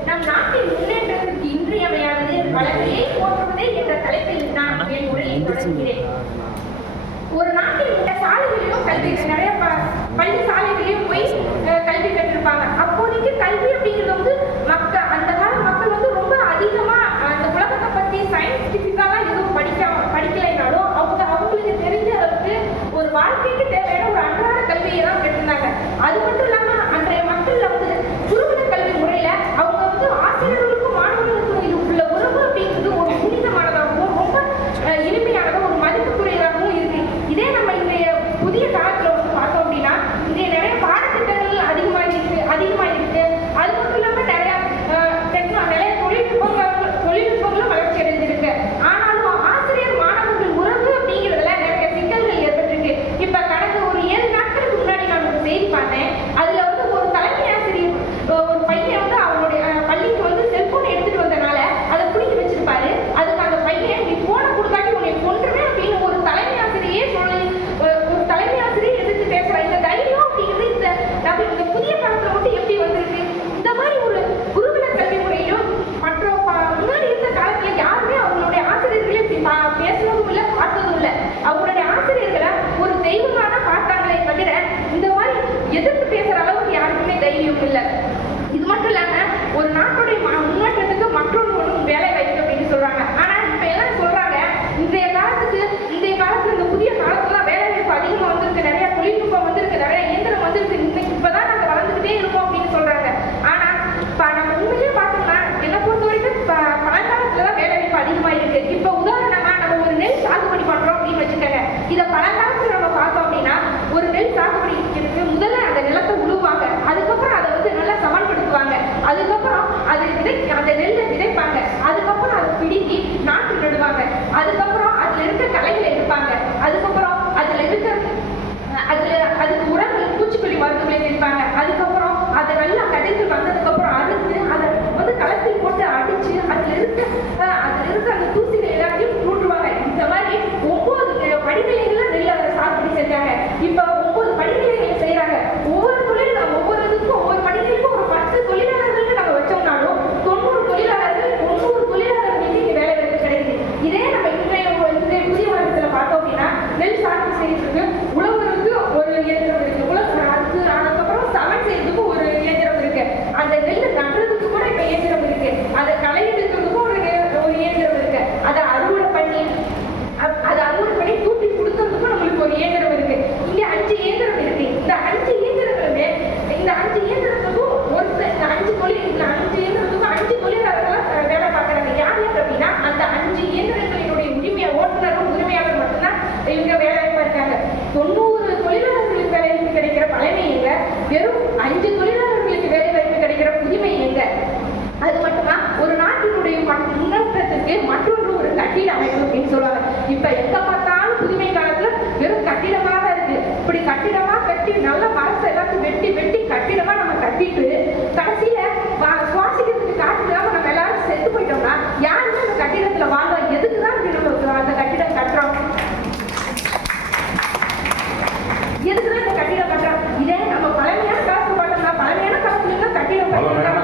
நம் நாட்டின் முன்னேற்றத்திற்கு இன்றியமையானது பழமையை போற்றுவதே என்ற தலைப்பில் நான் என் உரையை தொடர்கிறேன். ஒரு நாட்டில் உள்ள சாலைகளிலும் கல்வி நிறைய பள்ளி சாலைகளிலும் போய் கல்வி கற்றிருப்பாங்க. அப்போதைக்கு கல்வி அப்படிங்கிறது வந்து அந்த கால மக்கள் வந்து ரொம்ப அதிகமா அந்த உலகத்தை பத்தி சயின்டிபிக்காலாம் எதுவும் படிக்கலைனாலும் அவங்களுக்கு தெரிஞ்ச அளவுக்கு ஒரு வாழ்க்கைக்கு தேவையான ஒரு அன்றாட கல்வியை தான் பெற்றிருந்தாங்க. அது மட்டும் இல்லாம அன்றைய மக்கள் வந்து குருகுல கல்வி முறையில அவங்க வந்து ஆசிரியர்களுக்கும் மாணவர்களுக்கும் இது உள்ள உறவு அப்படிங்கிறது ஒரு புனிதமானதாகவும் ரொம்ப இனிமையானதும் ஒரு மதிப்புக்குரியதாகவும் இருக்கு. இதே நம்ம இன்றைய புதிய காலத்துல வந்து பார்த்தோம் அப்படின்னா இன்றைய நிறைய பாடத்திட்டங்கள் அதிகமாக இருக்கு. அது மட்டும் இல்லாம நிறைய தொழில்நுட்பங்களும் வளர்ச்சி அடைஞ்சிருக்கு. ஆனாலும் ஆசிரியர் மாணவர்கள் உறவு அப்படிங்கிறதுல நிறைய சிக்கல்கள் ஏற்பட்டிருக்கு. இப்ப கடந்த ஒரு 7 நாட்களுக்கு முன்னாடி நான் ஒரு செய்தி பார்த்தேன். அதுல வந்து ஒரு தலைமை ஆசிரியர் ஒரு பையன் வந்து அவனுடைய பள்ளிக்கு வந்து செல்போன் எடுத்துட்டு வந்தனால அதை பிடிக்க வச்சிருப்பாரு. அதுக்கு அந்த பையன் நீ போனை கொடுக்காட்டி உன்னை கொன்றுவேன் அப்படின்னு ஒரு தலைமை ஆசிரியே சொல்லி ஒரு தலைமை ஆசிரியர் எதிர்த்து பேசுறாங்க. இந்த தைரியம் அப்படிங்கிறது இந்த புதிய காலத்துல மட்டும் எப்படி வந்திருக்கு? இந்த மாதிரி ஒரு குருகுல கல்வி முறையிலும் மற்ற முன்னாடி இருந்த காலத்துல யாருமே அவங்களுடைய ஆசிரியர்களே பேசுனதும் இல்லை, பார்த்ததும் இல்லை. அவங்களுடைய ஆசிரியர்களை ஒரு தெய்வமான பார்த்தாங்களே தவிர இந்த மாதிரி எதிர்த்து பேசுற அளவுக்கு யாருக்குமே தைரியம் இல்லை. இது மட்டும் இல்லாம ஒரு நாட்டுடைய முன்னேற்றத்துக்கு மற்றொரு வேலை வாய்ப்பு அப்படின்னு சொல்றாங்க. ஆனா இப்ப எல்லாம் சொல்றாங்க இன்றைய காலத்துல இந்த புதிய காலத்துல வேலை வாய்ப்பு அதிகமா வந்திருக்கு, நிறைய தொழில்நுட்பம் வந்திருக்கு, நிறைய இயந்திரம் வந்திருக்கு, இப்பதான் நாங்க வளர்ந்துகிட்டே இருக்கோம் அப்படின்னு சொல்றாங்க. ஆனா நம்ம உண்மையிலே பார்த்தோம்னா என்னை பொறுத்த வரைக்கும் பழங்காலத்துலதான் வேலை வாய்ப்பு அதிகமா இருக்கு. இப்ப உதாரணமா நம்ம ஒரு நெல் சாகுபடி பண்றோம் அப்படின்னு வச்சுக்கோங்க. இதை பழங்காலத்துல நம்ம பார்த்தோம் அப்படின்னா ஒரு நெல் சாகுபடி முதல்ல அந்த நிலத்தை உழுவாங்க, அதுக்கப்புறம் அதை வந்து நல்லா சமன்படுத்துவாங்க, அதுக்கப்புறம் அந்த நெல்லை விதைப்பாங்க, அதுக்கப்புறம் அதை பிடுங்கி நாற்று நடுவாங்க, அதுக்கப்புறம் அதுல இருக்க களைகளை எடுப்பாங்க, அதுக்கப்புறம் அதுக்கு உரங்கள் பூச்சிக்கொல்லி மருந்துகளை தெளிப்பாங்க, அதுக்கப்புறம் அதை நல்லா கடைகள் வந்ததுக்கப்புறம் அறுத்து அதை வந்து களத்தில் போட்டு அடிச்சு அதுல இருக்க அந்த தூசிகளை எல்லாத்தையும் கூட்டுவாங்க. இந்த மாதிரி 9 படிநிலைகள்ல நெல்லை சாகுபடி செஞ்சாங்க. இப்ப 9 படிநிலைகளை செய்யறாங்க. ஒவ்வொரு இதுக்கும் ஒவ்வொரு படிநிலைக்கும் ஒரு 10 தொழிலாளர்களுக்கு நம்ம வச்சோம்னாலும் 90 தொழிலாளர்களுக்கு இங்க வேலை வாய்ப்பு கிடைக்குது. இதே நம்ம இன்றைய புதிய வருடத்துல பார்த்தோம் அப்படின்னா நெல் சாகுபடி செய்யறதுக்கு உழவருக்கு ஒரு இயந்திரம் இருக்கு, அதுக்கப்புறம் சமன் செய்யறதுக்கு ஒரு இயந்திரம் இருக்கு, அந்த நெல் நடுறதுக்கு கூட இப்ப இயந்திரம் இருக்கு, அதை களை எடுக்கிறதுக்கும் ஒரு இயந்திரம் இருக்கு, அதை அறுவடை பண்ணி தூக்கி கொடுக்கறதுக்கும் நம்மளுக்கு ஒரு இயந்திரம் இருக்கு. இங்க 5 இயந்திரம் இருக்கு. இந்த 5 இயந்திரங்களுமே இந்த 5 இயந்திரத்துக்கும் இந்த 5 இயந்திரத்துக்கும் 5 தொழிலாளர்கள் வேலை பார்க்கறாங்க. யார் அப்படின்னா அந்த 5 இயந்திரங்களினுடைய ஓட்டுநரும் உரிமையாளர் மட்டும்தான் இவங்க வேலை இருக்காங்க. 90 தொழிலாளர்களுக்கு வேலை வாய்ப்பு கிடைக்கிற பழமை எங்க, வெறும் 5 தொழிலாளர்களுக்கு வேலை வாய்ப்பு கிடைக்கிற புதுமை எங்க? அது மட்டுமா ஒரு நாட்டினுடைய முன்னேற்றத்துக்கு மற்றொன்று ஒரு கட்டிட அமைப்பு அப்படின்னு சொல்லுவாங்க. இப்ப எங்க பார்த்தாலும் புதுமை காலத்துல வெறும் கட்டிடமா தான் இருக்கு. இப்படி கட்டிடமா கட்டி நல்ல மரத்தை எல்லாத்தையும் வெட்டி கட்டிடமா நம்ம கட்டிட்டு கடைசியில சுவாசிக்கிறதுக்கு காற்று இல்லாம நம்ம எல்லாரும் செத்து போயிட்டோம்னா யாருமே அந்த கட்டிடத்துல வாழ்வா? எதுக்குதான் நம்ம அந்த கட்டிடம் கட்டுறோம்? எதுக்குதான் இந்த கட்டிடம் கட்டுறோம்? இதே நம்ம பழமையான காலத்துல பார்த்தோம்னா பழமையான காலத்துல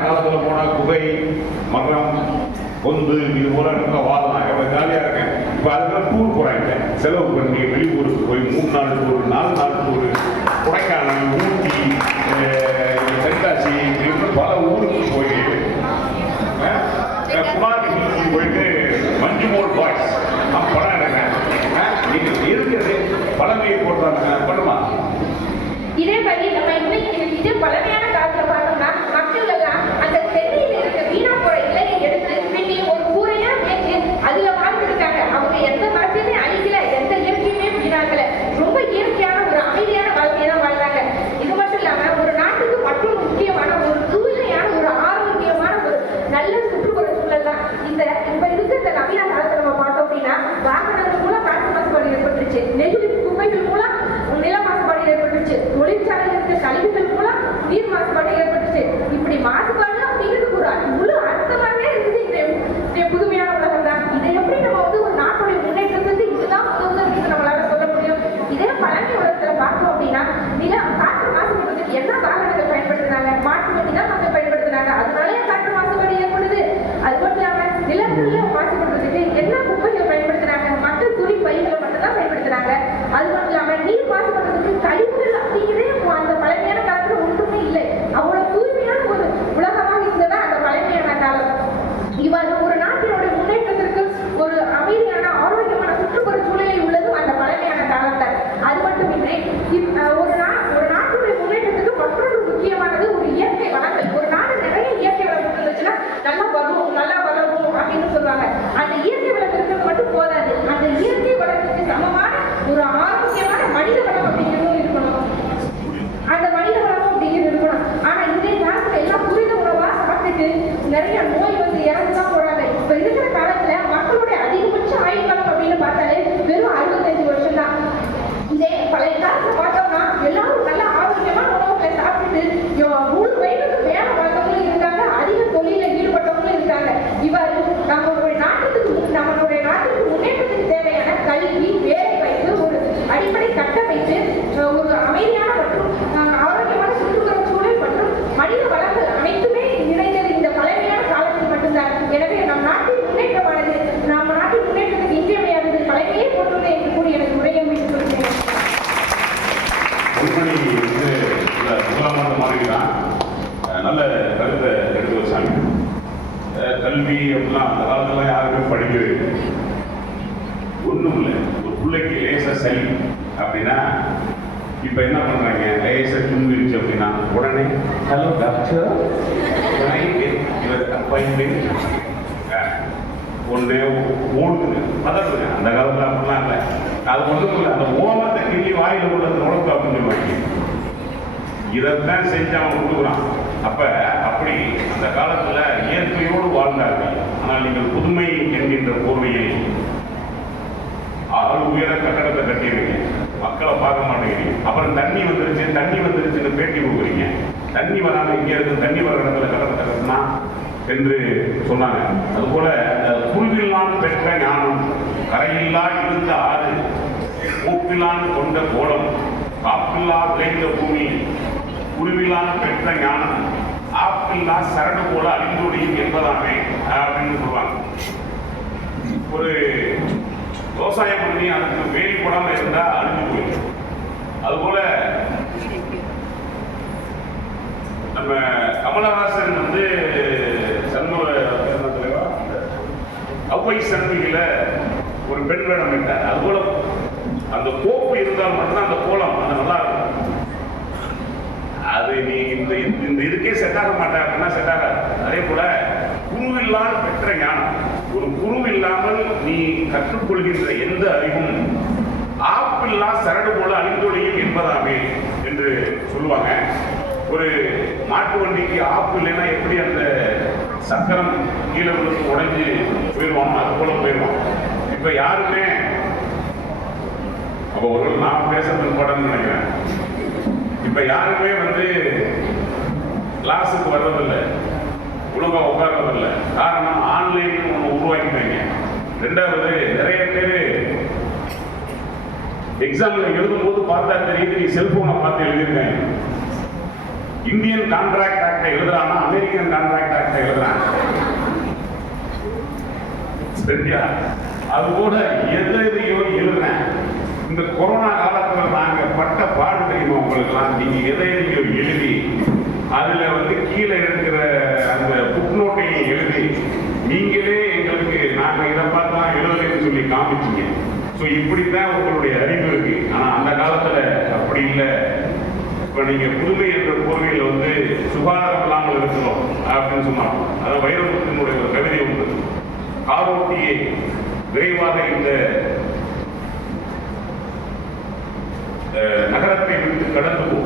காலத்துல போனா குகை மரம் பொந்து இது போல இருக்க வாழலாம் எவ்வளவு ஜாலியா இருக்கேன். இப்ப அதுக்கெல்லாம் டூர் போறாங்க, செலவு பண்ணி வெளியூருக்கு போய் 3 நாள் டூர் 4 நாள் டூர், கொடைக்கானல், ஊட்டி, தென்காசி, பல ஊருக்கு போய் குமாரி போயிட்டு மஞ்சுமோல் பாய்ஸ் படம் எடுக்கிறேன். நீங்க இருக்கிறது பழமையை போடுறாங்க பண்ணுமா? இதே மாதிரி நம்ம இதே பழமையான காலத்துல பார்த்தோம்னா மக்கள் எல்லாம் அந்த தென்னையில இருக்க வீணா போற இலையை எடுத்து பின்னி ஒரு கூரையா மேய்ச்சி அதுல வாழ்ந்துருக்காங்க. அவங்க எந்த மரத்தையுமே அழிக்கல, எந்த இயற்கையுமே நல்ல கருத்தை எடுத்து வச்சாங்க. கல்வி அப்படிலாம் அந்த காலத்துலாம் யாருமே படிக்கவே இல்லை. ஒன்றும் இல்லை, ஒரு பிள்ளைக்கு லேசாக சளி அப்படின்னா இப்போ என்ன பண்ணுறாங்க, லேசாக தும்பிடுச்சு அப்படின்னா உடனே ஹலோ டாக்டர் இவர் அப்பாயின்மெண்ட் ஒன்று ஓடுதுங்க, பதறுதுங்க. அந்த காலத்தில் அப்படிலாம் இல்லை. அது ஒன்றும் இல்லை, அந்த ஓமத்தை கிள்ளி வாயில் உள்ளது உடம்பு அப்படின்னு சொல்லுவாங்க. இதைத்தான் செஞ்சு அவன் கொடுக்குறான். அப்ப அப்படி அந்த காலத்துல இயற்கையோடு வாழ்ந்தார்கள். ஆனால் நீங்கள் புதுமை என்கின்ற போர்வையில் ஆள் உயர கட்டடத்தை கட்டிடுறீங்க, மக்களை பார்க்க மாட்டேங்கிறீங்க. அப்புறம் தண்ணி வந்துருச்சுன்னு பேட்டி கொடுக்குறீங்க. தண்ணி வராம இங்கே இருக்கு, தண்ணி வர இடத்துல கட்டடத்தை கட்டினா என்று சொன்னாங்க. அதுபோல குருவில்லான் பெற்ற ஞானம், கரையில்லா இருந்த ஆறு, மூப்பிலான் கொண்ட கோலம், காப்பில்லா விளைந்த பூமி, குருவிலான் பெற்ற ஞானம், ஆப்பில்லா சரடு போல அழிந்தொழியும் என்பதாமே அப்படின்னு சொல்லுவாங்க. ஒரு விவசாயம் பண்ணி அதுக்கு வேலி போடாம இருந்தா அழிஞ்சு போயிடும். அதுபோல நம்ம கமலஹாசன் வந்து அவ்வை சன்மிகளை ஒரு பெண் வேடம் விட்டார். அதுபோல அந்த கோப்பு இருந்தால் மட்டும்தான் அந்த கோலம் அந்த நல்லா இருக்கும். அது நீ இந்த இதுக்கே செட் ஆக மாட்டேன் அப்படின்னா செட் ஆகாது. அதே போல குருவில்லால் பெற்ற ஞானம், ஒரு குரு இல்லாமல் நீ கற்றுக்கொள்கின்ற எந்த அறிவும் ஆப்பில்லா சரடு போல அழிந்தொழியும் என்பதாமே என்று சொல்லுவாங்க. ஒரு மாட்டு வண்டிக்கு ஆப்பு இல்லைன்னா எப்படி அந்த சக்கரம் கீழே விழுந்து உடைஞ்சு போயிடுவானோ அது போல போயிடுவான். இப்ப யாருமே அப்போ ஒரு நான் பேசுறது படம்னு நினைக்கிறேன். இப்ப யாருமே வந்து கிளாஸுக்கு வர்றதில்லை, ஒழுங்கா உட்கார்றதில்லை. காரணம் ஆன்லைன் ஒன்று உருவாக்கிட்டாங்க. ரெண்டாவது நிறைய பேர் எக்ஸாம்ல எழுதும் போது பார்த்தா தெரியுது, நீ செல்போனை பார்த்து எழுதியிருக்காங்க. இந்தியன் கான்ட்ராக்ட் ஆக்டை எழுதுறானா அமெரிக்கன் கான்ட்ராக்ட் ஆக்டை எழுதுறான். சரியா? அது கூட எதையோ எழுதுறேன். இந்த கொரோனா காலத்தில் நாங்க பட்ட பாடு தெரியுமா உங்களுக்குலாம்? நீங்க எதையோ எழுதி அதுல வந்து கீழே இருக்கிற அந்த புக் நோட்டையும் எழுதி நீங்களே எங்களுக்கு நாங்க இதை பார்த்து எழுதலைன்னு சொல்லி காமிச்சிங்க. ஸோ இப்படித்தான் உங்களுடைய அறிவு இருக்கு. ஆனா அந்த காலத்துல அப்படி இல்லை. இப்ப நீங்க புதுமை என்ற போர்வையில் வந்து சுகாதாரம் இல்லாமல் இருக்கிறோம் அப்படின்னு சொன்னாங்க. அதாவது வைரமுத்தினுடைய ஒரு கவிதை உண்டு. காரோட்டியை விரைவாக இந்த நகரத்தை விட்டு கடந்து போ,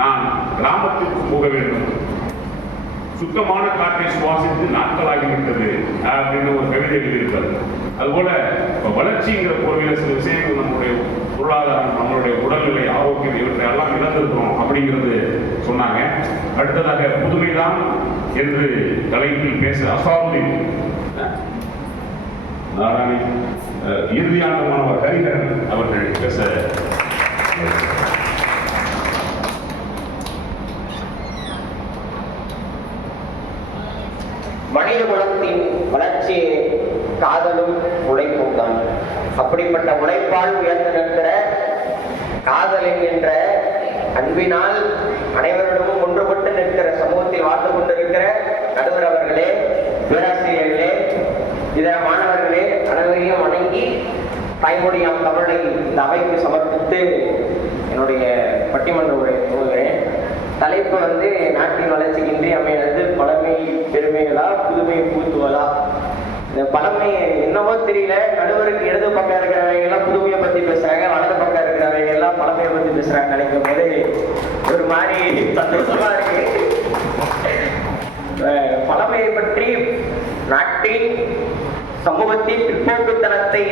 நான் கிராமத்திற்கு போக வேண்டும், சுத்தமான காற்றை சுவாசித்து நாட்களாகிவிட்டது அப்படின்னு ஒரு கவிதை எழுதியிருப்பார். அதுபோல வளர்ச்சிங்கிற போர்வையில் சில விஷயங்கள் நம்முடைய பொருளாதாரம், நம்மளுடைய உடல்நிலை, ஆரோக்கியம் இவற்றை எல்லாம் இழந்திருக்கிறோம் அப்படிங்கிறது சொன்னாங்க. அடுத்ததாக புதுமைதான் என்று தலைப்பில் பேச அசாருதீன் நாராயணி இறுதியாண்டு மாணவர் ஹரிஹரன் அவர்கள் பேச. மனித குலத்தின் வளர்ச்சி காதலும் உழைப்பும் தான். அப்படிப்பட்ட உழைப்பால் உயர்ந்து நிற்கிற காதல் என்கின்ற அன்பினால் அனைவரிடமும் ஒன்றுபட்டு நிற்கிற சமூகத்தில் வாழ்ந்து கொண்டிருக்கிற நடுவர் அவர்களே, பேராசிரியர்களே, இதர மாணவர்களே, அனைவரையும் வணங்கி தாய்மொழியாம் தமிழை இந்த அவைக்கு சமர்ப்பித்து என்னுடைய பட்டிமன்ற உரை துவங்குகிறேன். தலைப்பு வந்து நாட்டின் வளர்ச்சியின்றி அமையாது பழமை பெருமைகளா புதுமை பூத்துவலா. இந்த பழமை என்னவோ தெரியல, நடுவருக்கு இடது பக்கம் இருக்கிறவங்க எல்லாம் புதுமையை பத்தி பேசுறாங்க, வலது பக்கம் இருக்கிறவங்க எல்லாம் பழமையை பத்தி பேசுறாங்க. நினைக்கும் போது ஒரு மாதிரி சந்தோஷமா இருக்கு. பழமையை பற்றி நாட்டின் சமூகத்தின் பிற்போக்குத்தனத்தை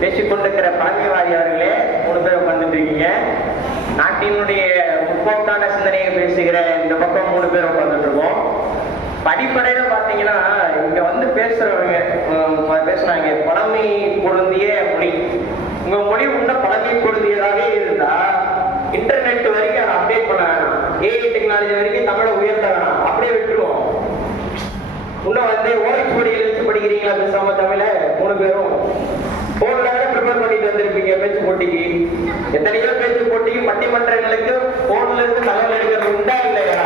பேசிக்கொண்டிருக்கிற பழமைவாதி அவர்களே 3 பேர் உட்கார்ந்துட்டு இருக்கீங்க. நாட்டினுடைய முற்போக்கான சிந்தனையை பேசுகிற இந்த பக்கம் 3 பேர் உட்கார்ந்துட்டு இருக்கோம். அடிப்படையில பாத்தீங்கன்னா இங்க வந்து பேசுனாங்க பழமை பொருந்திய மொழி. உங்க மொழி உள்ள பழமை பொருந்தியதாகவே இருந்தா இன்டர்நெட் வரைக்கும் அதை அப்டேட் பண்ண வேணாம், ஏஐ டெக்னாலஜி வரைக்கும் தமிழை உயர்த்த வேணாம், அப்படியே விட்டுருவோம். இன்னும் வந்து ஓலைச்சுவடியில் எழுத்து படிக்கிறீங்களா பேசாம தமிழ 3 பேரும் போன்ல ப்ரிப்பேர் பண்ணிட்டு வந்திருப்பீங்க பேச்சு போட்டிக்கு. எத்தனையோ பேச்சு போட்டிக்கு பட்டிமன்றங்களுக்கு போன்ல இருந்து தகவல் எடுக்கிறது உண்டா இல்லையா?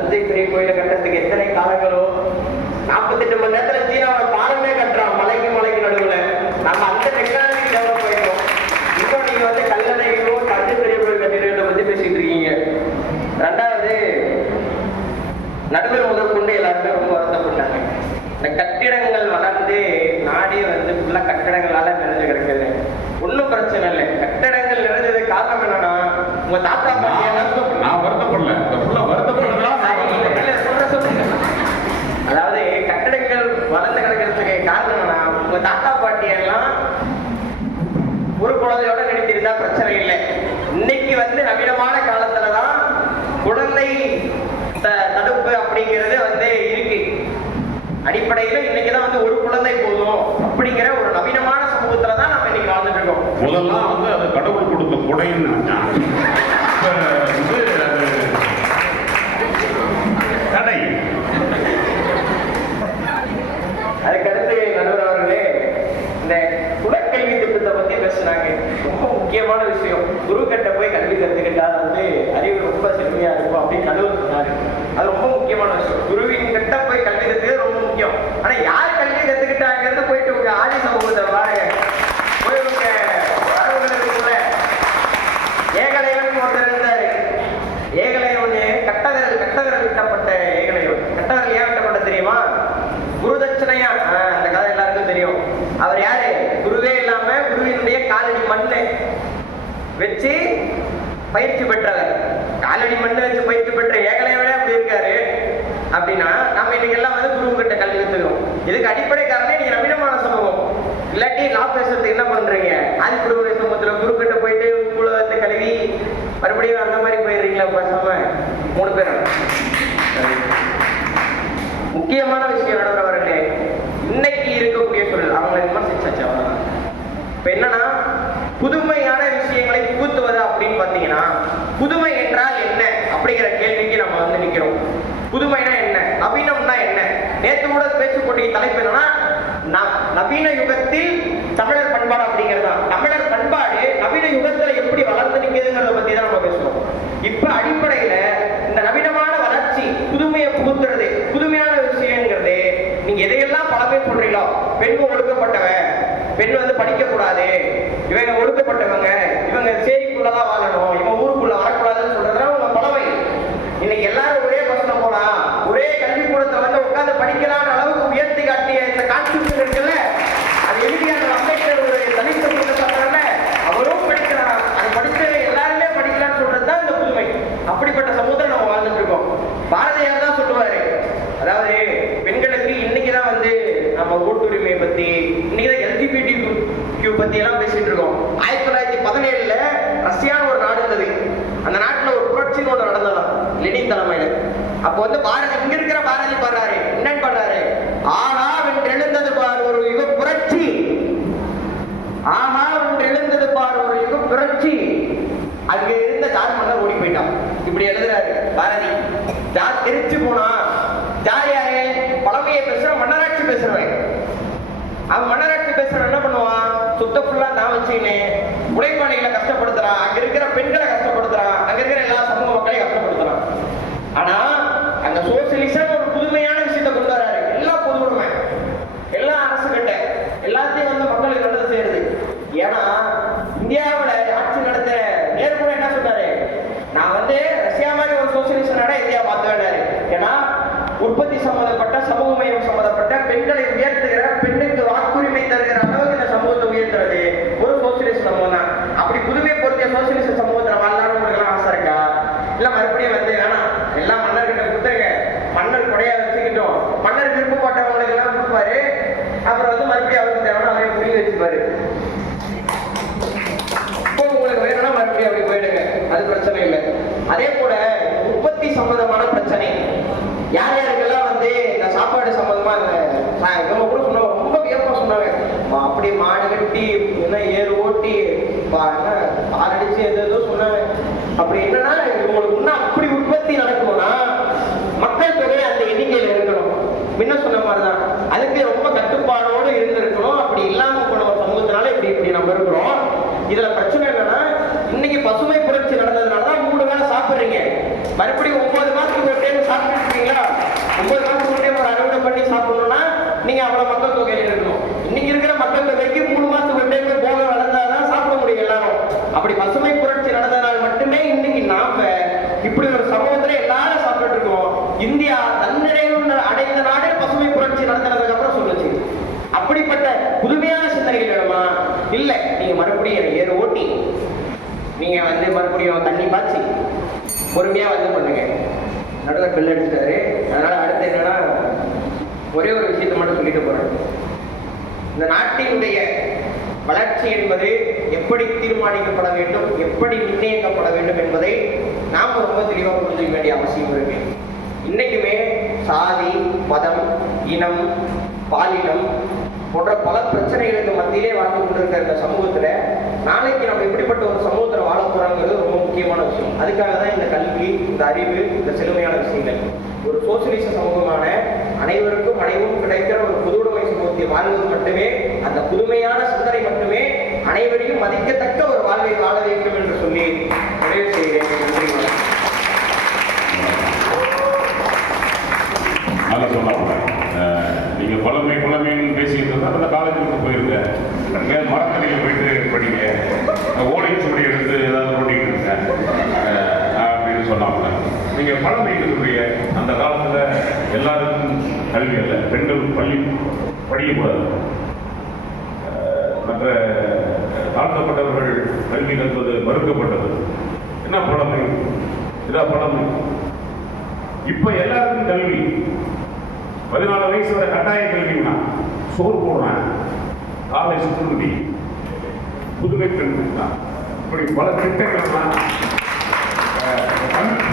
தஞ்சை பெரிய கோயிலை கட்டுறதுக்கு எத்தனை காலங்களோ, 48 மணி நேரத்துல சீனாவை பாலமே கட்டுறான் மலைக்கு நடுவுல. நம்ம அந்த டெக்னாலஜி டெவலப் ஆயிடும். இப்போ நீங்க வந்து கல்லணைகளோ தஞ்சை பெரிய கோயில் கட்டிடங்களை பத்தி பேசிட்டு இருக்கீங்க. ரெண்டாவது, நடுவர் முதல் கொண்டு எல்லாருமே ரொம்ப வருத்தப்பட்டாங்க. இந்த கட்டிடங்கள் வளர்ந்து நாடே வந்து ஃபுல்லா கட்டிடங்களால நிறைஞ்சு கிடக்குது. ஒன்றும் பிரச்சனை இல்லை. கட்டிடங்கள் நிறைஞ்சது காரணம் என்னன்னா, உங்க தாத்தா பாட்டி நான் வருத்தப்படல, அதாவது கட்டிடங்கள் வளர்ந்து கிடக்கிறதுக்கு காரணம் என்னன்னா, உங்க தாத்தா பாட்டி எல்லாம் ஒரு குழந்தையோட நிறுத்திருந்தா பிரச்சனை இல்லை. இன்னைக்கு வந்து நவீனமான காலத்துலதான் குழந்தை தடுப்பு அப்படிங்கிறது வந்து இருக்கு. அடிப்படையில இன்னைக்குதான் வந்து ஒரு குழந்தை போதும் அப்படிங்கிற ஒரு நவீனமான சமூகத்துல தான் நம்ம இன்னைக்கு வாழ்ந்துட்டு இருக்கோம். முதல்லாம் வந்து அது கடவுள் கொடுத்த கொடைன்னு நினைச்சான். கடை. அதுக்கடுத்து நடுவர் அவர்களே இந்த குலக்கல்வி திட்டத்தை பத்தி பேசுனாங்க. ரொம்ப முக்கியமான விஷயம். குரு கிட்ட போய் கல்வி கற்றுக்கிட்டா வந்து அறிவு ரொம்ப செழுமையா இருக்கும் அப்படின்னு நடுவர் சொன்னாரு. அது ரொம்ப முக்கியமான விஷயம். குருவின் கிட்ட போய் கல்வி கற்றுக்கிறது ரொம்ப முக்கியம். ஆனா யார் கல்வி கத்துக்கிட்டாங்கிறது போயிட்டு உங்க ஆதி சமூகத்தை பாருங்க. போய் உங்க வரவுகளுக்குள்ள ஏகலைவன் ஒருத்தர் இருந்தாரு. ஏகலைவன் கட்டவிரல் விட்டப்பட்ட ஏகலைவன். கட்டவிரல் ஏன் விட்டப்பட்ட தெரியுமா? குருதட்சணையா. அந்த கதை எல்லாருக்கும் தெரியும். அவர் யாரு? குருவே இல்லாம குருவினுடைய காலடி மண்ணை வச்சு பயிற்சி பெற்றவர். காலடி மண்ணை வச்சு பயிற்சி பெற்ற ஏகலைவனே அப்படி இருக்காரு அப்படின்னா, நம்ம இன்னைக்கு எல்லாம் வந்து குரு கிட்ட கல்வி கத்துக்கிறோம். இதுக்கு அடிப்படை காரணம் நீங்க நவீனமான சமூகம். இல்லாட்டி லா பேசுறதுக்கு என்ன பண்றீங்க? ஆதி குருவுடைய சமூகத்துல குரு கிட்ட போயிட்டு குலத்தை கழுவி மறுபடியும் அந்த மாதிரி போயிடுறீங்களா? பேசாம 3 பேரும். முக்கியமான விஷயம் நடந்தவர்களே, இன்னைக்கு இருக்கக்கூடிய சூழல் அவங்களை விமர்சிச்சாச்சு. அவ்வளவுதான். இப்ப என்னன்னா, புதுமையான விஷயங்களை புகுத்துவது அப்படின்னு பாத்தீங்கன்னா, புதுமை என்றால் என்ன அப்படிங்கிற கேள்விக்கு நம்ம வந்து நிக்கிறோம். புதுமைனா என்ன, நவீனம்னா என்ன? நேற்று கூட பேச்சு போட்டிக்கு தலைப்பு என்னன்னா, நவீன யுகத்தில் தமிழர் பண்பாடு அப்படிங்கிறதா. தமிழர் பண்பாடு நவீன யுகத்துல எப்படி வளர்ந்து நிற்குதுங்கிறத பத்தி தான் நம்ம பேசுறோம். இப்ப அடிப்படையில இந்த நவீனமான வளர்ச்சி, புதுமையை புகுத்துறது, புதுமையான விஷயங்கிறது, நீங்க எதையெல்லாம் பல பேர் சொல்றீங்களோ, பெண் ஒடுக்கப்பட்டவன், பெண் வந்து படிக்க கூடாது, இவங்க ஒடுக்கப்பட்டவங்க, இவங்க சேரிக்குள்ளதான் வாழணும், இவங்க ஊருக்குள்ள வரக்கூடாதுன்னு சொல்றதுதான் உங்க பலவை. இன்னைக்கு எல்லாரும் ஒரே பஸ்ல போலாம், ஒரே கல்விக்கூடத்தை வந்து உட்கார்ந்து படிக்கலாம்னு அளவுக்கு உயர்த்தி காட்டிய இந்த கான்ஸ்டிடியூஷன் இருக்குல்ல, அது எழுதியான அம்பேத்கர் ஒரு தலித்த சொல்றாங்க, அவரும் படிக்கிறார், அது படிச்சு எல்லாருமே படிக்கலாம்னு சொல்றதுதான் இந்த புதுமை. அப்படிப்பட்ட சமூகத்தில் நம்ம வாழ்ந்துட்டு இருக்கோம். பாரதியார் தான் சொல்லுவாரு, அதாவது பெண்களுக்கு இன்னைக்குதான் வந்து நம்ம ஓட்டுரிமையை பத்தி, இன்னைக்குதான் LGBTQ பத்தி எல்லாம் பேசிட்டு இருக்கோம். 1917 ரஷ்யான்னு ஒரு நாடு இருந்தது. அந்த நாட்டுல ஒரு புரட்சின்னு ஒன்று நடந்ததான் லெனின் தலைமையில. அப்போ வந்து பாரதி, இங்க இருக்கிற பாரதி பாடுறாரு, என்னன்னு பாடுறாரு? ஆனா வென்று எழுந்தது பார் ஒரு யுக புரட்சி, ஆனா வென்று எழுந்தது பார் ஒரு யுக புரட்சி. அங்க இருந்த ஜார் மன்னர் ஓடி போயிட்டான். இப்படி எழுதுறாரு பாரதி. ஜார் தெரிச்சு போனா, ஜார் யாரு? பழமையை பேசுற மன்னராட்சி பேசுறவன். அவன் மன்னராட்சி பேசுறவன் என்ன பண்ணுவான்? சுத்த ஃபுல்லா நான் வச்சுக்கினே உழைப்பாளிகளை கஷ்டப்படுத்துறான், அங்க இருக்கிற பெண்களை கஷ்டப்படுத்துறான், அங்க இருக்கிற எல்லா சமூக மக்களையும் கஷ்டப்படுத்துறான். ஆனா அங்க சோசியலிசம் ஒரு புதுமையான விஷயத்தை கொண்டு வராரு. எல்லா பொது உடைமை, எல்லா அரசு கிட்ட எல்லாத்தையும் வந்து மக்களுக்கு நல்லது செய்யறது. ஏன்னா இந்தியாவில் ஆட்சி நடத்த நேரு கூட என்ன சொன்னாரு? நான் வந்து ரஷ்யா மாதிரி ஒரு சோசியலிச நாடா இந்தியா பார்த்து வேண்டாரு. ஏன்னா உற்பத்தி சம்பந்தப்பட்ட, சமூகமயம் சம்பந்தப்பட்ட, பெண்களை உயர்த்துகிற, பெண்ணுக்கு வாக்குரிமை தருகிற அளவுக்கு இந்த சமூகத்தை உயர்த்துறது ஒரு சோசியலிஸ்ட் சமூகம் தான். அப்படி புதுமை பொருத்திய சோசியலிஸ்ட் சமூகத்தில் வாழ்ந்தாலும் உங்களுக்கு ஆசை இருக்கா? இல்ல மறுபடியும் வந்து வேணாம், எல்லாம் மன்னர்கிட்ட கொடுத்துருங்க, மன்னர் கொடையா வச்சுக்கிட்டோம், மன்னர் விருப்பப்பட்டவங்களுக்கு எல்லாம் கொடுப்பாரு, அப்புறம் வந்து மறுபடியும் அவருக்கு தேவைன்னா அவரையும் புரிய வச்சுப்பாரு. இப்போ உங்களுக்கு வேணும்னா மறுபடியும் அப்படி போயிடுங்க, அது பிரச்சனை இல்லை. அதே போல உற்பத்தி சம்பந்தமான பிரச்சனை, யார் யாருக்கெல்லாம் வந்து இந்த சாப்பாடு சம்பந்தமா இவங்க கூட சொன்னாங்க, ரொம்ப வியப்பா சொன்னாங்க. அப்படி மாடு கட்டி என்ன ஏறு ஓட்டி ஆரடிச்சு எதோ சொன்னாங்க. அப்படி என்னன்னா, இவங்களுக்கு இன்னும் அப்படி உற்பத்தி நடக்கணும்னா மக்கள் தொகை அந்த எண்ணிக்கையில இருக்கணும். முன்ன சொன்ன மாதிரிதான் அதுக்கு ரொம்ப கட்டுப்பாடோடு இருந்திருக்கணும். அப்படி இல்லாம போன ஒரு சமூகத்தினால இப்படி நம்ம இருக்கிறோம். இதுல பிரச்சனை என்னன்னா, இன்னைக்கு பசுமை புரட்சி நடந்ததுனாலதான் 3 வேளை சாப்பிடுறீங்க, மறுபடியும் 9 மாசத்துக்கு ஒரு டைம் சாப்பிட்டு இப்படி ஒரு சமூகத்துல எல்லாரும் சாப்பிட்டு இருக்கோம். இந்தியா தன்னிறைவு அடைந்த நாடே பசுமை புரட்சி நடந்ததுக்கு அப்புறம் சொல்லுச்சு. அப்படிப்பட்ட புதுமையான சிந்தனைகள் வேணுமா? இல்ல, நீங்க மறுபடியும் ஏறு ஓட்டி நீங்க மறுபடியும் தண்ணி பாய்ச்சி பொறுமையா பண்ணுங்க. நடுவர் பெல் அடிச்சிட்டாரு. அதனால அடுத்து என்னன்னா, ஒரே ஒரு விஷயத்தை மட்டும் சொல்லிட்டு போறேன். இந்த நாட்டினுடைய வளர்ச்சி என்பது எப்படி தீர்மானிக்கப்பட வேண்டும், எப்படி நிர்ணயிக்கப்பட வேண்டும் என்பதை நாம் ரொம்ப தெளிவாக புரிஞ்சுக்க வேண்டிய அவசியம் இருக்கு. இன்னைக்குமே சாதி, மதம், இனம், பாலினம் போன்ற பல பிரச்சனைகளுக்கு மத்தியிலே வாழ்ந்து கொண்டிருக்கிற இந்த சமூகத்துல நாளைக்கு நம்ம எப்படிப்பட்ட ஒரு சமூகத்துல வாழ போறோங்கிறது ரொம்ப முக்கியமான விஷயம். அதுக்காக தான் இந்த கல்வி, இந்த அறிவு, இந்த செழுமையான விஷயங்கள். ஒரு சோசியலிச சமூகமான அனைவருக்கும் அனைவரும் கிடைக்கிற ஒரு பொதுவுடைமை சமூகத்தை வாழ்வது மட்டுமே, அந்த புதுமையான சிந்தனை மட்டுமே அனைவரையும் மதிக்கத்தக்க ஒரு வாழ்வை வாழ வேண்டும் என்று சொல்லி நிறைவு செய்கிறேன். நல்லா சொன்னாங்க. நீங்க பழமைன்னு பேசிட்டு இருந்தா அந்த காலேஜுக்கு போயிருங்க, மரத்தடியில் போயிட்டு படிங்க, ஓலைச்சுவடி எடுத்து ஏதாவது பண்ணிட்டு இருங்க அப்படின்னு சொன்னாங்க. நீங்க பழமைக்குரிய அந்த காலத்துல எல்லாருக்கும் கல்வி அல்ல, பெண்கள் பள்ளி படிக்கக்கூடாது, மற்ற தாழ்த்தப்பட்டவர்கள் கல்வி கற்பது மறுக்கப்பட்டது. என்ன பழமை? இதான் பழமை. இப்ப எல்லாருக்கும் கல்வி. 14 வயசு வரை கட்டாய கல்வினா சோறு போடுறேன், காலை சுற்றுண்டி, புதுமை பெண் தான், இப்படி பல திட்டங்கள்லாம்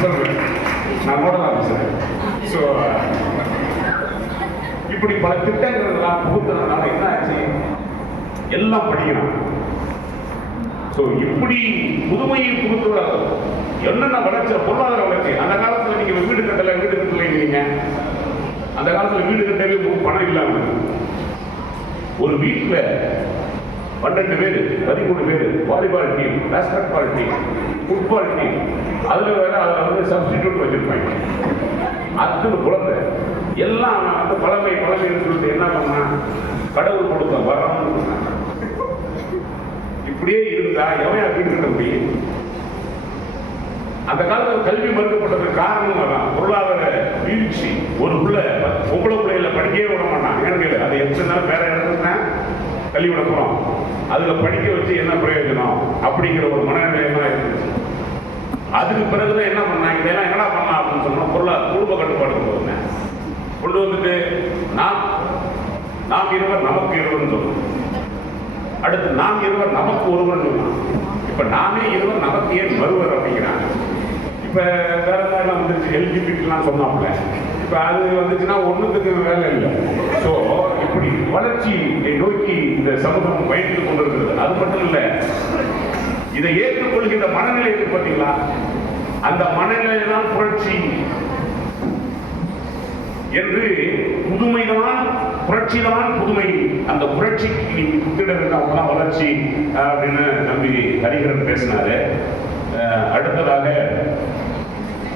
சொல்றேன். நான் கூட தான் பேசுறேன். ஸோ இப்படி பல திட்டங்கள்லாம் புகுந்ததுனால என்ன ஆச்சு, எல்லாம் படிக்கிறான். ஸோ இப்படி புதுமையை புகுத்துவது என்னென்ன வளர்ச்சி, பொருளாதார வளர்ச்சி. அந்த காலத்தில் நீங்க வீடு கட்டலைங்கிறீங்க. அந்த காலத்தில் வீடு கட்டவே பணம் இல்லாம ஒரு வீட்டில் 12 பேர் 13 பேர் volleyball team, basketball team, football team, அதில் வேற அதில் சப்ஸ்டிடியூட் வச்சிருப்பாங்க. அத்தனை குழந்தை எல்லாம் அந்த பழமைன்னு சொல்லிட்டு என்ன பண்ணா, கடவுள் கொடுத்த வரம்னு சொன்னாங்க. இப்படியே இருந்தா எவன் வீடு கட்ட முடியும்? அந்த காலத்தில் கல்வி மறுக்கப்பட்டதுக்கு காரணம் அதான், பொருளாதார வீழ்ச்சி. ஒரு பொம்பளை பிள்ளைகளை படிக்கவே விட மாட்டான். ஏன்னு அது எத்தனை நாள் வேற இடத்துல கல்வி விடப்போம், அதுல படிக்க வச்சு என்ன பிரயோஜனம் அப்படிங்கிற ஒரு மனநிலையெல்லாம் இருந்துச்சு. அதுக்கு பிறகுதான் என்ன பண்ணாங்க, இதெல்லாம் என்னடா பண்ணலாம் அப்படின்னு சொன்னா குடும்ப கட்டுப்பாடு கொண்டு வந்துட்டு நாம் இருவர் நமக்கு இருவர்னு சொல்லணும். அடுத்து நாம் இருவர் நமக்கு ஒருவர் சொல்லலாம். இப்ப நாமே இருவர் நமக்கு ஏன் வருவர் அப்படிங்கிறாங்க. இப்ப வேற மாதிரி வந்துருச்சு, எல்ஜிபிடிலாம் சொன்னாப்ல. இப்ப அது வந்துச்சுன்னா ஒண்ணுத்துக்கு வேலை இல்லை. ஸோ இப்படி வளர்ச்சியை நோக்கி இந்த சமூகம் பயணித்துக் கொண்டிருக்கிறது. அது மட்டும் இல்லை, இதை ஏற்றுக்கொள்கின்ற மனநிலை இருக்கு பார்த்தீங்களா, அந்த மனநிலைதான் புரட்சி என்று. புதுமைதான் புரட்சிதான் புதுமை. அந்த புரட்சிக்கு நீங்க புத்திட வேண்டாம், வளர்ச்சி அப்படின்னு நம்பி ஹரிஹரன் பேசினாரு. அடுத்ததாக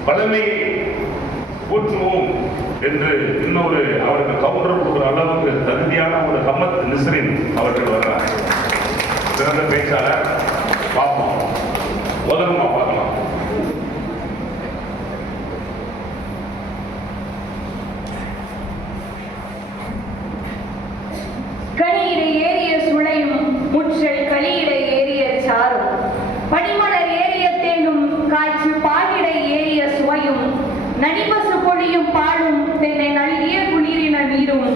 பழமையை போற்றுவோம் என்று இன்னொரு அவருக்கு கவுண்டர் கொடுக்குற அளவுக்கு தகுதியான ஒரு ஹம்மத் நிஸ்ரின் அவர்கள் வர்றார். சிறந்த பேச்சாளர். பார்ப்போம், உதவமா பார்க்கலாம். கனியிட ஏறிய சுளையும் முற்றல் கலியிட ஏறிய சாரும் பனிமலர் ஏறிய தேனும் காய்ச்சி பாலிட ஏறிய சுவையும் நடிபசு பொழியும் பாடும் தென்னை நல்கிய குளிரின நீரும்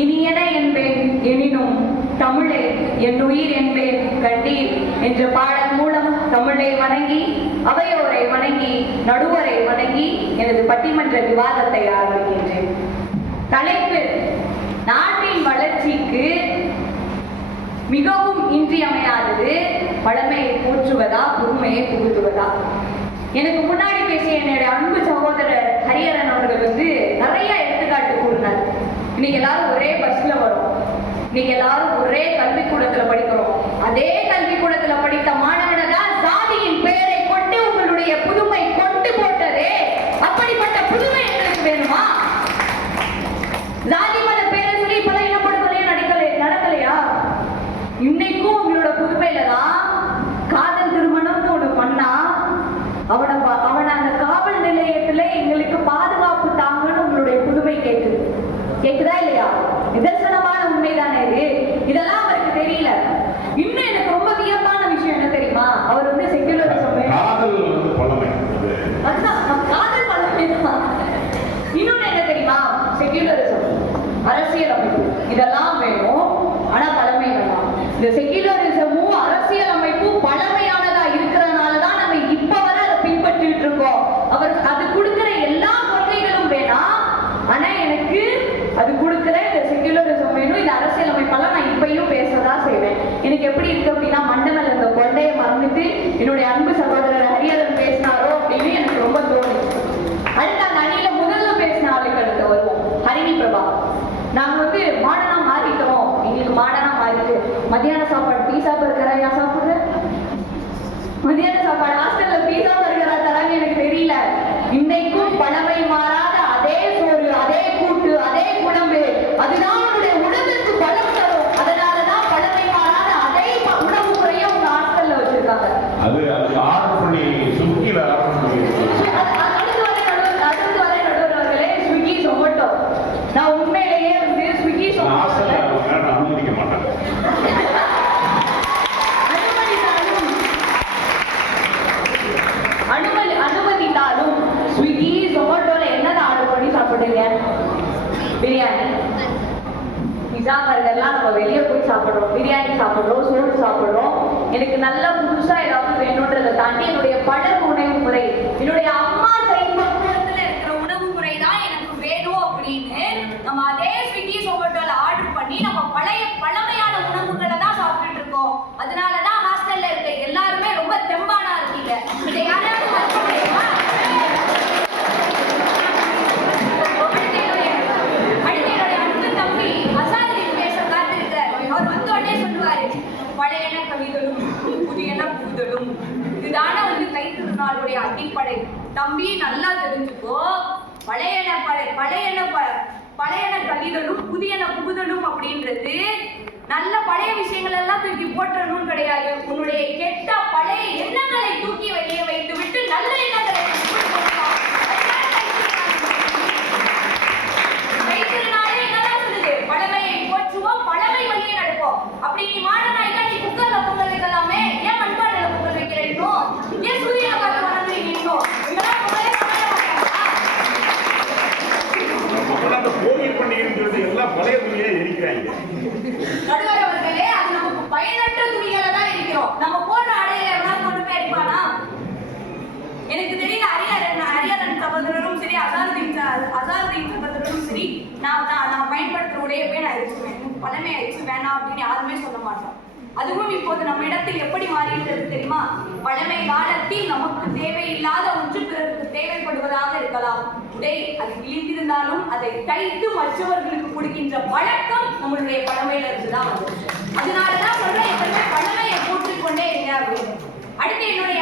இனியன என்பேன் எனினும் தமிழை என் உயிர் என்பேன் கண்டீர் என்ற பாடல் மூலம் தமிழை வணங்கி, அவையோரை வணங்கி, நடுவரை வணங்கி எனது பட்டிமன்ற விவாதத்தை ஆரம்பிக்கின்றேன். தலைப்பு: நாட்டின் வளர்ச்சிக்கு மிகவும் இன்றியமையாதது பழமையை போற்றுவதா, புதுமையை புகுத்துவதா? எனக்கு முன்னாடி பேசிய என்னுடைய அன்பு சகோதரர் ஹரிஹரன் அவர்கள் நிறைய எடுத்துக்காட்டு கூறினார். இன்னைக்கு எல்லாரும் ஒரே பஸ்ல வரும், இன்னைக்கு எல்லாரும் ஒரே கல்விக்கூடத்துல படிக்கிறோம். அதே கல்விக்கூடத்துல படித்த மாணவனை தான் சாதியின் பெயரை கொண்டு உங்களுடைய புதுமை கொண்டு போட்டதே. அப்படிப்பட்ட புதுமை எங்களுக்கு வேணுமா? ஜாதி மத பேரை சொல்லி பல இனப்படுகொலையும் நடக்கலையா? இன்னைக்கும் உங்களோட புதுமையில தான் காதல் திருமணம்னு ஒண்ணு பண்ணா அவனை அந்த காவல் என்னுடைய அன்பு சகோதரர் ஹரியரன் பேசினாரோ அப்படின்னு எனக்கு ரொம்ப தோணுச்சு. அடுத்த அந்த அணியில முதல்ல பேசின ஆளுக்கு அடுத்து வருவோம். ஹரிணி பிரபா. நாங்க வந்து மாடனா மாறிட்டோம், எங்களுக்கு மாடனா மாறிட்டு மத்தியான சாப்பாடு பீஸா பர்கரா யா சாப்பிடுற, மத்தியான சாப்பாடு ஹாஸ்டல்ல பீஸா பர்கரா தராங்க எனக்கு தெரியல. இன்னைக்கும் பழமை மாறாத அதே சோறு, அதே கூட்டு, அதே குழம்பு, அதுதான் உன்னுடைய உடலுக்கு பலம் தரும். அதனாலதான் பழமை மாறாத அதே உணவு முறையை உங்க ஹாஸ்டல்ல வச்சிருக்காங்க. அது ஆர்டர் பண்ணி சுக்கில ஆர்டர் பண்ணி ஸ்விக்கி சொமோட்டோ. நான் உண்மையிலேயே வந்து ஸ்விக்கி சொமோட்டோ அனுமதிக்க மாட்டேன். அனுமதித்தாலும் ஸ்விக்கி சொமோட்டோல என்னதான் ஆர்டர் பண்ணி சாப்பிடுறீங்க? பிரியாணி, பிஸா, பர்கர்லாம் நம்ம வெளியே போய் சாப்பிடுறோம். பிரியாணி சாப்பிடுறோம், சோறு சாப்பிடுறோம். எனக்கு நல்ல புதுசா ஏதாவது வேணுன்றதை தாண்டி என்னுடைய பழகு உணவு முறை, என்னுடைய அம்மா கைப்பக்குவத்துல இருக்கிற உணவு முறை தான் எனக்கு வேணும் அப்படின்னு நம்ம அதே ஸ்விக்கி சொமோட்டோல ஆர்டர் பண்ணி நம்ம பழமையான உணவுகளை தான் சாப்பிட்டுட்டு இருக்கோம். அதனாலதான் ஹாஸ்டல்ல இருக்க எல்லாருமே ரொம்ப தெம்பானா இருக்கீங்க. இதை யாராவது மறுக்க முடியுமா? அடுத்த அன்பு தம்பி அசாதுதீன் பேச காத்திருக்கிறார். அவர் வந்த உடனே சொல்லுவாரு, பழையன கவிதலும் புதியன புகுதலும், இதுதானே வந்து கைத்திருநாளுடைய அடிப்படை. தம்பி நல்லா தெரிஞ்சுக்கோ, பழையன கவிதலும் புதியன புகுதலும் அப்படின்றது நல்ல பழைய விஷயங்கள் எல்லாம் தூக்கி போற்றணும் கிடையாது. உன்னுடைய கெட்ட பழைய எண்ணங்களை தூக்கி வெளியே வைத்து விட்டு நல்ல எண்ணங்களை கைத்திருநாளே என்னதான் சொல்லுது? பழமையை போற்றுவோம், பழமை வழியே நடப்போம். அப்படி நீ மாடனாய்க்கா நீ குக்கர்ல பொங்கல் வைக்கலாமே, ஏன் மண்பானையில பொங்கல் வைக்கிறீங்களோ, ஏன் சூரியனை பார்த்து வளர்ந்துறீங்களோ? இதெல்லாம் பொங்கலே அந்த கோவில் பண்டிகைன்னு சொல்லிட்டு எல்லாம் பழைய துணியை எரிக்கிறாங்க. நடுவர் அவர்களே, அது நமக்கு பயனற்ற துணிகளை தான் இருக்கிறோம். நம்ம போடுற ஆடையில எவ்வளவு கொண்டு போய் அடிப்பானா? எனக்கு தெரியல. ஹரியரன் சகோதரரும் சரி, அசாதுதீன் சகோதரரும் சரி, நான் பயன்படுத்துற உடைய போய் நான் எரிச்சுவேன். பழமையை எரிச்சு வேணாம் அப்படின்னு யாருமே சொல்ல மாட்டோம். அதுவும் இப்போது நம்ம இடத்தில் எப்படி மாறிவிட்டது தெரியுமா? பழமை காலத்தில் நமக்கு தேவையில்லாத ஒன்று பிறருக்கு தேவைப்படுவதாக இருக்கலாம். உடை அது கிழிந்திருந்தாலும் அதை தைத்து மற்றவர்களுக்கு கொடுக்கின்ற பழக்கம் நம்மளுடைய பழமையில இருந்துதான் வந்தது. அதனாலதான் சொல்றேன், எப்பவுமே பழமையை போட்டுக்கொண்டே இருங்க அப்படின்னு. அடுத்து என்னுடைய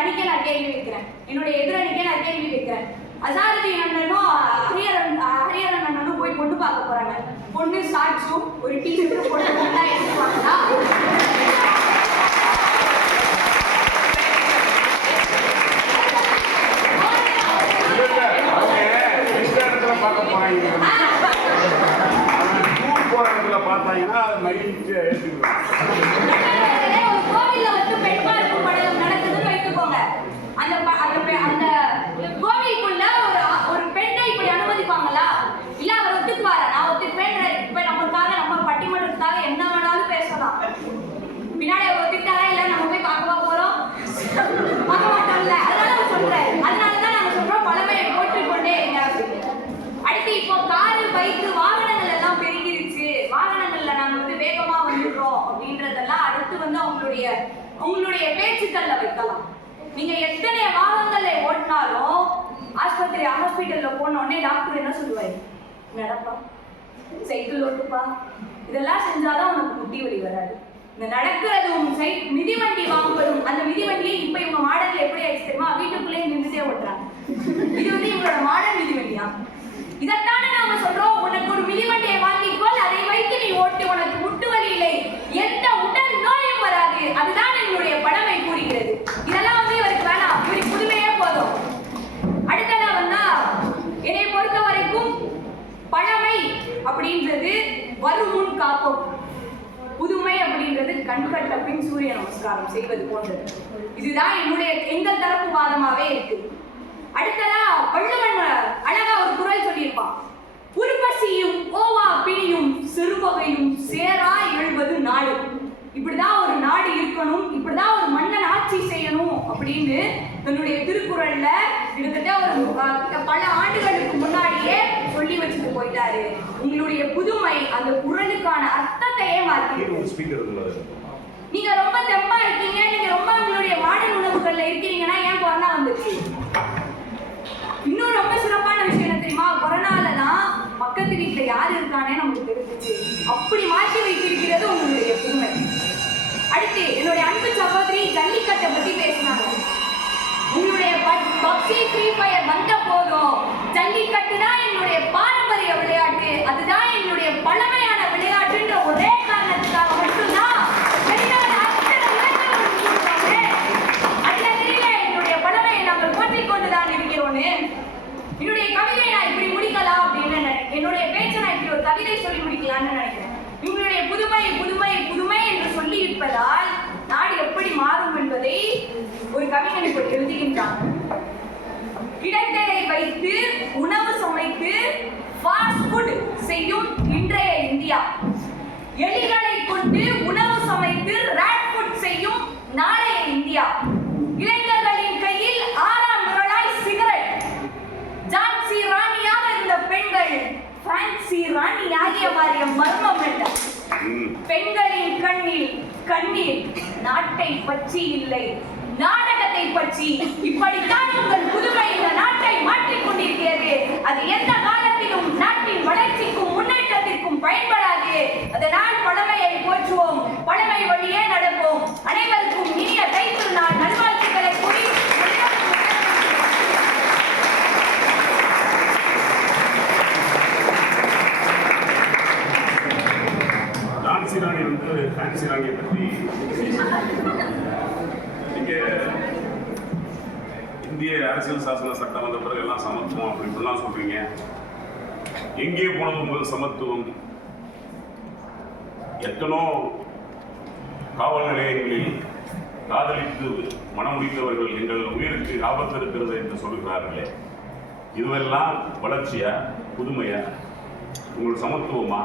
அணிக்கை நான் கேள்வி வைக்கிறேன். என்னுடைய எதிரணிக்கை நான் கேள்வி வைக்கிறேன். அசாதுதீன் அண்ணனும் ஹரியரன் அண்ணனும் போய் பொண்ணு பார்க்க போறாங்க. பொண்ணு சாட்சும் ஒரு டீஷர்ட் போட்டு எடுத்துவாங்களா? பார்க்க போறாங்க. போற இடத்துல பார்த்தாங்கன்னா அதை மகிழ்ச்சியா ஒரு கோவில்ல வந்து பெண் பார்ப்பு படம் நடக்குதுன்னு வைத்துக்கோங்க. அந்த கோவிலுக்குள்ள ஒரு பெண்ணை இப்படி அனுமதிப்பாங்களா? இல்ல அவர் ஒத்துக்குவாரா? நான் ஒத்துக்குவேன். இப்ப நமக்காக நம்ம பட்டிமன்றத்துக்காக என்ன வேணாலும் பேசலாம். பின்னாடி அவர் ஒத்துக்கிட்டாரா? இல்ல நம்ம போய் பார்க்கவா போறோம்? பார்க்க மாட்டோம்ல. அதனால சொல்றேன். அதனாலதான் நாங்க சொல்றோம், பழமையை போட்டுக்கொண்டே இருங்க. அடுத்து இப்போ காரு, பைக்கு, வாகனங்கள் எல்லாம் பெருகிருச்சு. வாகனங்கள்ல நாங்க வந்து வேகமா வந்துடுறோம் அப்படின்றதெல்லாம் அடுத்து வந்து உங்களுடைய பேச்சுக்கள்ல வைக்கலாம். நீங்க எத்தனை வாகனங்களை ஓட்டினாலும் ஹாஸ்பிட்டல்ல போன உடனே டாக்டர் என்ன சொல்லுவாரு? நடப்பா, சைக்கிள் ஓட்டுப்பா, இதெல்லாம் செஞ்சாதான் உனக்கு முட்டி வலி வராது. இந்த நடக்கிறதும் மிதிவண்டி வாங்குவதும், அந்த மிதிவண்டியை இப்ப இவங்க மாடல் எப்படி ஆயிடுச்சு தெரியுமா? வீட்டுக்குள்ளேயே நின்றுட்டே ஓட்டுறாங்க. இது வந்து இவங்களோட மாடல் மிதிவண்டியா? இதைத்தானே நாம சொல்றோம், உனக்கு ஒரு மிதிவண்டியை வாங்கிக்கோள், அதை வைத்து நீ ஓட்டு, உனக்கு முட்டு வலி இல்லை, எந்த உடல் நோயும் வராது. அதுதான் என்னுடைய பழமை கூறுகிறது. இதெல்லாம் வந்து இவருக்கு வேணாம், இவருக்கு புதுமையே போதும். அடுத்ததா வந்தா, என்னை பொறுத்த வரைக்கும் பழமை அப்படின்றது வருமுன் காப்போம், புதுமை அப்படின்றது கண்கட்ட பின் சூரிய நமஸ்காரம் செய்வது போன்றது. இதுதான் எங்கள் தரப்பு வாதமாவே இருக்கு. அடுத்ததா வள்ளுவன் அழகா ஒரு குறள் சொல்லியிருப்பான், உருப்பசியும் ஓவா பிணியும் சிறுவகையும் சேரா எழுவது நாடு. இப்படிதான் ஒரு நாடு இருக்கணும், இப்படிதான் ஒரு மன்னன் ஆட்சி செய்யணும் அப்படின்னு தன்னுடைய திருக்குறள்ல கிட்டத்தட்ட ஒரு பல ஆண்டுகளுக்கு முன்னாடியே சொல்லி வச்சுட்டு போயிட்டாரு. உங்களுடைய புதுமை அந்த குறளுக்கான அர்த்தத்தையே மாற்றி நீங்க ரொம்ப தெம்பா இருக்கீங்க, நீங்க ரொம்ப உங்களுடைய மாடல் உணவுகள்ல இருக்கிறீங்கன்னா ஏன் கொரோனா வந்துச்சு? இன்னும் ரொம்ப சிறப்பான விஷயம் என்ன தெரியுமா? கொரோனால தான் பக்கத்து வீட்டுல யாரு இருக்கானே நமக்கு தெரிஞ்சிச்சு. அப்படி மாற்றி வைத்திருக்கிறது உங்களுடைய புதுமை. அடுத்து என்னுடைய அன்பு சகோதரி ஜல்லிக்கட்டை பத்தி பேசினாங்க. உங்களுடைய பப்ஜி ஃப்ரீ ஃபயர் வந்த போதும் ஜல்லிக்கட்டு தான் என்னுடைய பாரம்பரிய விளையாட்டு, அதுதான் என்னுடைய பழமையான விளையாட்டுன்ற ஒரே காரணத்துக்காக மட்டும்தான் என்னுடைய பழமையை நாங்கள் போற்றிக் கொண்டுதான் இருக்கிறோன்னு. என்னுடைய கவிதை நான் இப்படி முடிக்கலாம் அப்படின்னு என்னுடைய பேச்சை நான் இப்படி ஒரு கவிதை சொல்லி முடிக்கலாம்னு நினைக்கிறேன். உங்களுடைய புதுமை புதுமை புதுமை என்று சொல்லி இருப்பதால் நாடு எப்படி மாறும் என்பதை ஒரு கவிஞன் இப்படி எழுதுகின்றான். கிடத்தலை வைத்து உணவு சமைத்து ஃபாஸ்ட் ஃபுட் செய்யும் இன்றைய இந்தியா, எலிகளை கொண்டு உணவு சமைத்து ராட் ஃபுட் செய்யும் நாளைய இந்தியா, இளைஞர்களின் கையில் 6ஆம் விரலாய் சிகரெட், ஜான்சி ராணியாக இருந்த பெண்கள் ஃபேன்சி ராணி ஆகிய மாறிய மர்மம் என்ன? பெண்களின் கண்ணில் கண்ணீர் நாட்டை பற்றி இல்லை, நாடகத்தை பற்றி. இப்படித்தான் உங்கள் புதுமை இந்த நாட்டை மாற்றிக் கொண்டிருக்கிறது. அது எந்த காலத்திலும் நாட்டின் வளர்ச்சிக்கும் முன்னேற்றத்திற்கும் பயன்படாது. அதனால் பழமையை போற்றுவோம், பழமை வழியே நடப்போம். அனைவருக்கும் இனிய தைத்திருநாள் நல்வாழ்த்துக்களை கூறி ஜான்சி ராணி ஃபேன்சி ராணியை பற்றி இந்திய அரசியல் சாசன சட்டம் வந்த பிறகு எல்லாம் சமத்துவம் அப்படி இப்படிலாம் சொல்றீங்க. எங்கே போனது உங்கள் சமத்துவம்? எத்தனோ காவல் நிலையங்களில் காதலித்து மனம் முடித்தவர்கள் எங்கள் உயிருக்கு ஆபத்து இருக்கிறது என்று சொல்லுகிறார்களே, இதுவெல்லாம் வளர்ச்சியா, புதுமையா, உங்கள் சமத்துவமா?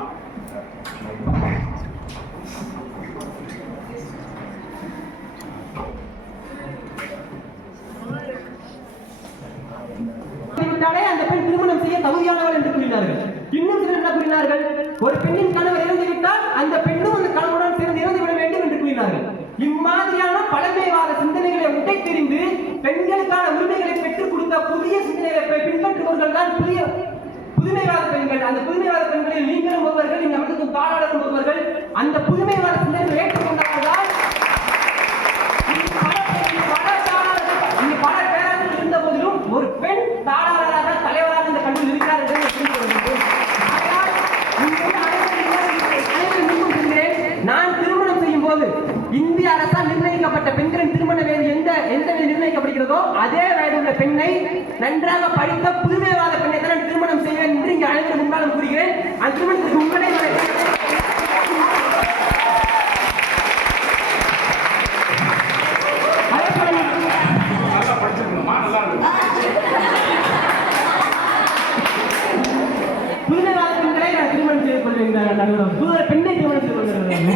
அந்த பெண் திருமணம் செய்ய தகுதியானவள் என்று கூறினார்கள். இன்னும் சிலர் என்ன கூறினார்கள்? ஒரு பெண்ணின் கணவர் இறந்துவிட்டால் அந்த பெண்ணும் அந்த கணவனுடன் சேர்ந்து இறந்துவிட வேண்டும் என்று கூறினார்கள். இம்மாதிரியான பழமைவாத சிந்தனைகளை உடைத்தெறிந்து பெண்களுக்கான உரிமைகளை பெற்றுக் கொடுத்த புதிய சிந்தனைகளை பின்பற்றுபவர்கள் தான் புதுமைவாத பெண்கள். அந்த புதுமைவாத பெண்களில் நீங்களும் ஒருவர்கள், இந்த அமைக்கும் தாளாளரும் ஒருவர்கள். அந்த புதுமைவாத சிந்தனைகளை ஏற்றுக்கொண்டவர்கள் பல பேராளர்கள் இருந்த போதிலும் ஒரு பெண் தாளாளராக தலைவராக இந்த கல்லூரியில் இருக்கிறார்கள். நான் திருமணம் செய்யும் போது இந்திய அரசால் நிர்ணயிக்கப்பட்ட பெண்களின் திருமண வயது எந்த வயது நிர்ணயிக்கப்படுகிறதோ அதே வயது உள்ள பெண்ணை, நன்றாக படித்த புதுமைவாத பெண்ணை தான் திருமணம் செய்வேன் என்று இங்கு அனைவரும் முன்பாலும் கூறுகிறேன். அந்த திருமணத்திற்கு உங்களை புதுமைவாத பெண்களை நான் திருமணம் செய்து கொள்வேன். பெண்ணை திருமணம் செய்து கொள்கிறேன்.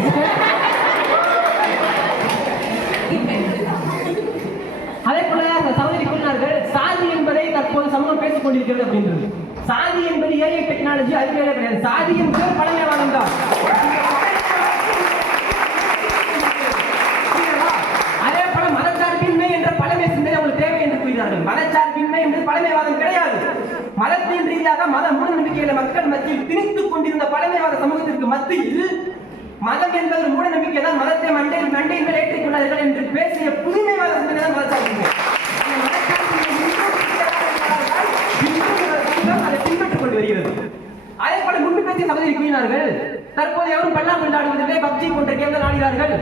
அதே போல சகோதரி கூறினார்கள், சாதி என்பதை தற்போது சமூகம் பேசிக் கொண்டிருக்கிறது அப்படின்றது. சாதி என்பது ஏஐ டெக்னாலஜி, அறிவியலே கிடையாது. சாதி என்பது பழமைவாதம் தான். அதே போல மதச்சார்பின்மை என்ற பழமை சிந்தனை அவங்களுக்கு தேவை என்று கூறுகிறார்கள். மதச்சார்பின்மை என்பது பழமைவாதம் கிடையாது. மதத்தின் ரீதியாக மத மூட நம்பிக்கைகளை மக்கள் மத்தியில் திணித்துக் கொண்டிருந்த பழமைவாத சமூகத்திற்கு மத்தியில் மதம் என்பது மூட நம்பிக்கை தான், மதத்தை மண்டையில் மேல் ஏற்றிக் கொள்ளார்கள் என்று பேசிய புதுமைவாத சிந்தனை தான் மதச்சார்பின்மை. அதை பின்பற்றிக் கொண்டு வருகிறது. அதே போல முன்பு பேசிய சகோதரி கூறினார்கள், தற்போது எவரும் பள்ளா கொண்டாடுவதில்லை, பப்ஜி போன்ற கேம் தான் ஆடுகிறார்கள்.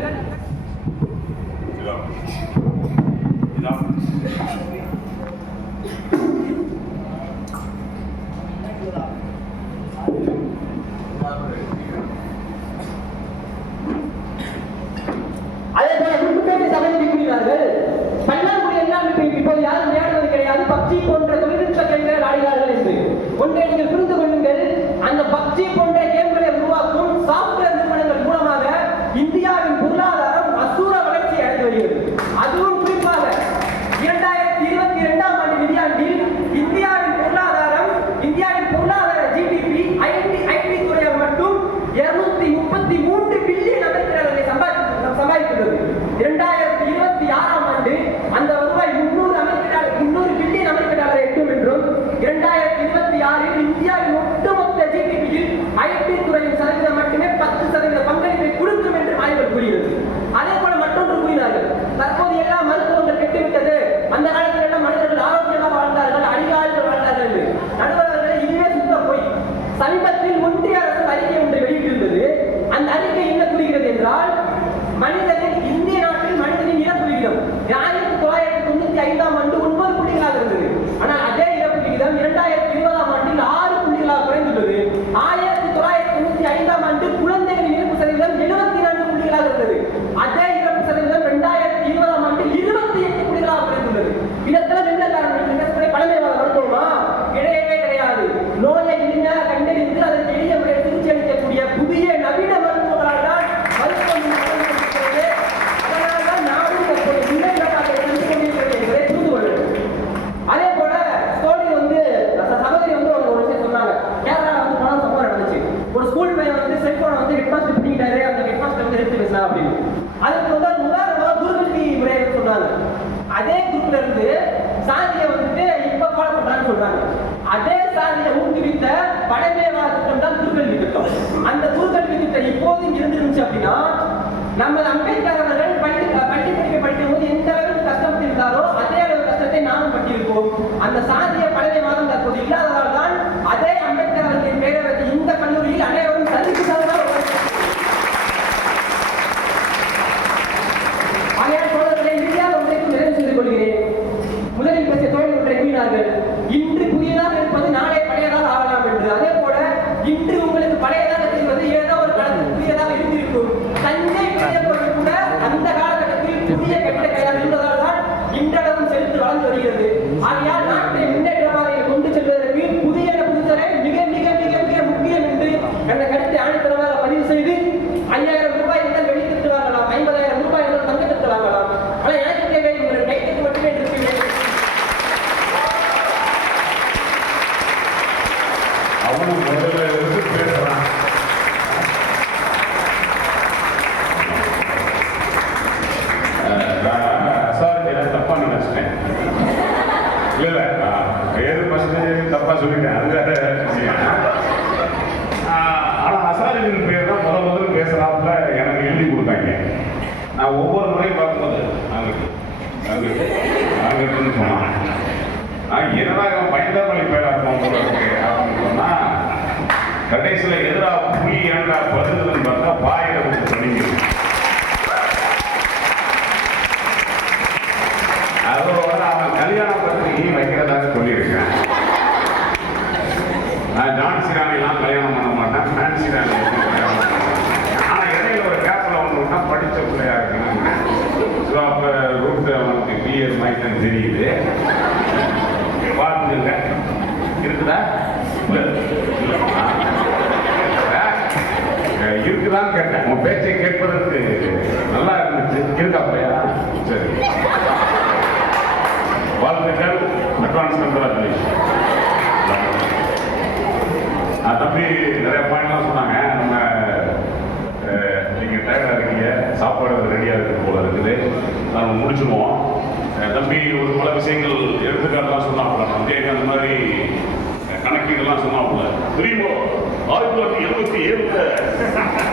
அதே போல முன்பு பேசிய சகோதரி கூறினார்கள், பல்லாங்குடி எல்லாம் இப்போது யாரும் விளையாடுவது கிடையாது, பப்ஜி போன்ற தொழில்நுட்ப கேம்கள் ஆடுகிறார்கள் என்று. ஒன்றை நீங்கள் புரிந்து கொள்ளுங்கள், அந்த பப்ஜி போன்ற கேம்களை உருவாக்கும் சாப்ட்வேர் நிறுவனங்கள் மூலமாக இந்தியாவின் பொருளாதாரம் அசூர வளர்ச்சி அடைந்து வருகிறது. அதுவும் குறிப்பாக 2022ஆம் ஆண்டு நிதியாண்டில் இந்தியாவின் பொருளாதார ஜிடிபி ஐடி துறையில் மட்டும் 233 பில்லியன் அமெரிக்க டாலர்களை சம்பாதித்துள்ளது. அதே குரூப்ல இருந்து சாதியை வந்துட்டு இப்ப ஃபாலோ பண்றாங்கன்னு சொல்றாங்க. அதே சாதியை ஊக்குவித்த பழமைவாத திட்டம் தான் குருக்கல்வி திட்டம். அந்த குருக்கல்வி திட்டம் இப்போதும் இருந்துருந்துச்சு அப்படின்னா நம்ம அம்பேத்கர் அவர்கள் பள்ளி படிப்பை படிக்கும் போது எந்த அளவுக்கு கஷ்டப்பட்டிருந்தாரோ அதே அளவு கஷ்டத்தை நாமும் பட்டிருப்போம். அந்த சாதிய பழமைவாதம் தற்போது இல்லாததால் தான் அதே அம்பேத்கர் அவர்களின் பெயரை வைத்து இந்த கல்லூரியில் அனைவரும் சந்தித்து முதலில் பேசிய தோழர் ஒன்றை கூறினார்கள், இன்று புதியதாக இருப்பது நாளை பழையதாக ஆகலாம் என்று. அதே போல இன்று உங்களுக்கு பழையதாக தெரிவது ஏதோ ஒரு காலத்தில் புதியதாக இருந்திருக்கும். தஞ்சை பெரியவர்கள் கூட அந்த காலகட்டத்தில் புதிய கட்டிட கையால் இருந்ததால் தான் இன்றளவும் செலுத்து வளர்ந்து வருகிறது. ஆகையால் நாட்டை முன்னேற்ற பாதையில் கொண்டு செல்வதற்கு புதிய புதுத்தரை மிக மிக மிக மிக முக்கியம் என்று அந்த கருத்தை ஆணித்தரமாக பதிவு செய்து 5000 ரூபாய் இருந்தால் வெளித்திட்டு வாங்கலாம், 50,000 ரூபாய் இருந்தால் தங்கத்திட்டு வாங்கலாம். ஆனால் எனக்கு தேவை உங்கள் கைத்துக்கு மட்டுமே இருக்கிறேன். அவனும் முதல்ல இருந்து பேசுறான். சார் தப்பா நினைச்சிட்டேன். இல்ல ஏது பர்சன்டேஜ் தப்பா சொல்லிட்டேன். அது ஆனா அசாரின் பேர் தான் முதல்ல பேசுறாப்புல எனக்கு எழுதி கொடுத்தாங்க. நான் ஒவ்வொரு முறையும் பார்க்கும்போது அங்கிட்டு சொன்னான், என்னடா பயந்தாமலை பேரா இருக்கும் போல இருக்கு அப்படின்னு சொன்னா, கடைசியில் எதிராக புலி ஏண்டா பதுங்குதுன்னு பார்த்தா பாயிட விட்டு சொன்னீங்க. அதோட அவன் கல்யாண பத்திரிகை வைக்கிறதாக சொல்லியிருக்கேன். நான் ஜான்சி ராணிலாம் கல்யாணம் பண்ண மாட்டேன், நான்சி ராணி கல்யாணம் பண்ண மாட்டேன். ஆனால் இடையில ஒரு கேப்பில் ஒன்றுனா படித்த பிள்ளையா இருக்குன்னு. ஸோ அப்போ ரூட்டு அவனுக்கு கிளியர் மைக்கன்னு தெரியுது. பார்த்துங்க இருக்குதா இருக்குதான்னு கேட்டேன். உன் பேச்சை கேட்பதற்கு நல்லா இருந்துச்சு. இருக்காப்பையா? சரி, வாழ்த்துக்கள். Advance congratulation. தம்பி நிறைய பாயிண்ட்லாம் சொன்னாங்க. நம்ம நீங்கள் டயர்டாக இருக்கீங்க, சாப்பாடு ரெடியாக இருக்குது போல இருக்குது, நம்ம முடிச்சுடுவோம். தம்பி ஒரு பல விஷயங்கள் எடுத்துக்காட்டெல்லாம் சொன்னாப்புல, வந்து அந்த மாதிரி கணக்கீடுலாம் சொன்னாப்புல. தெரியுமோ 1977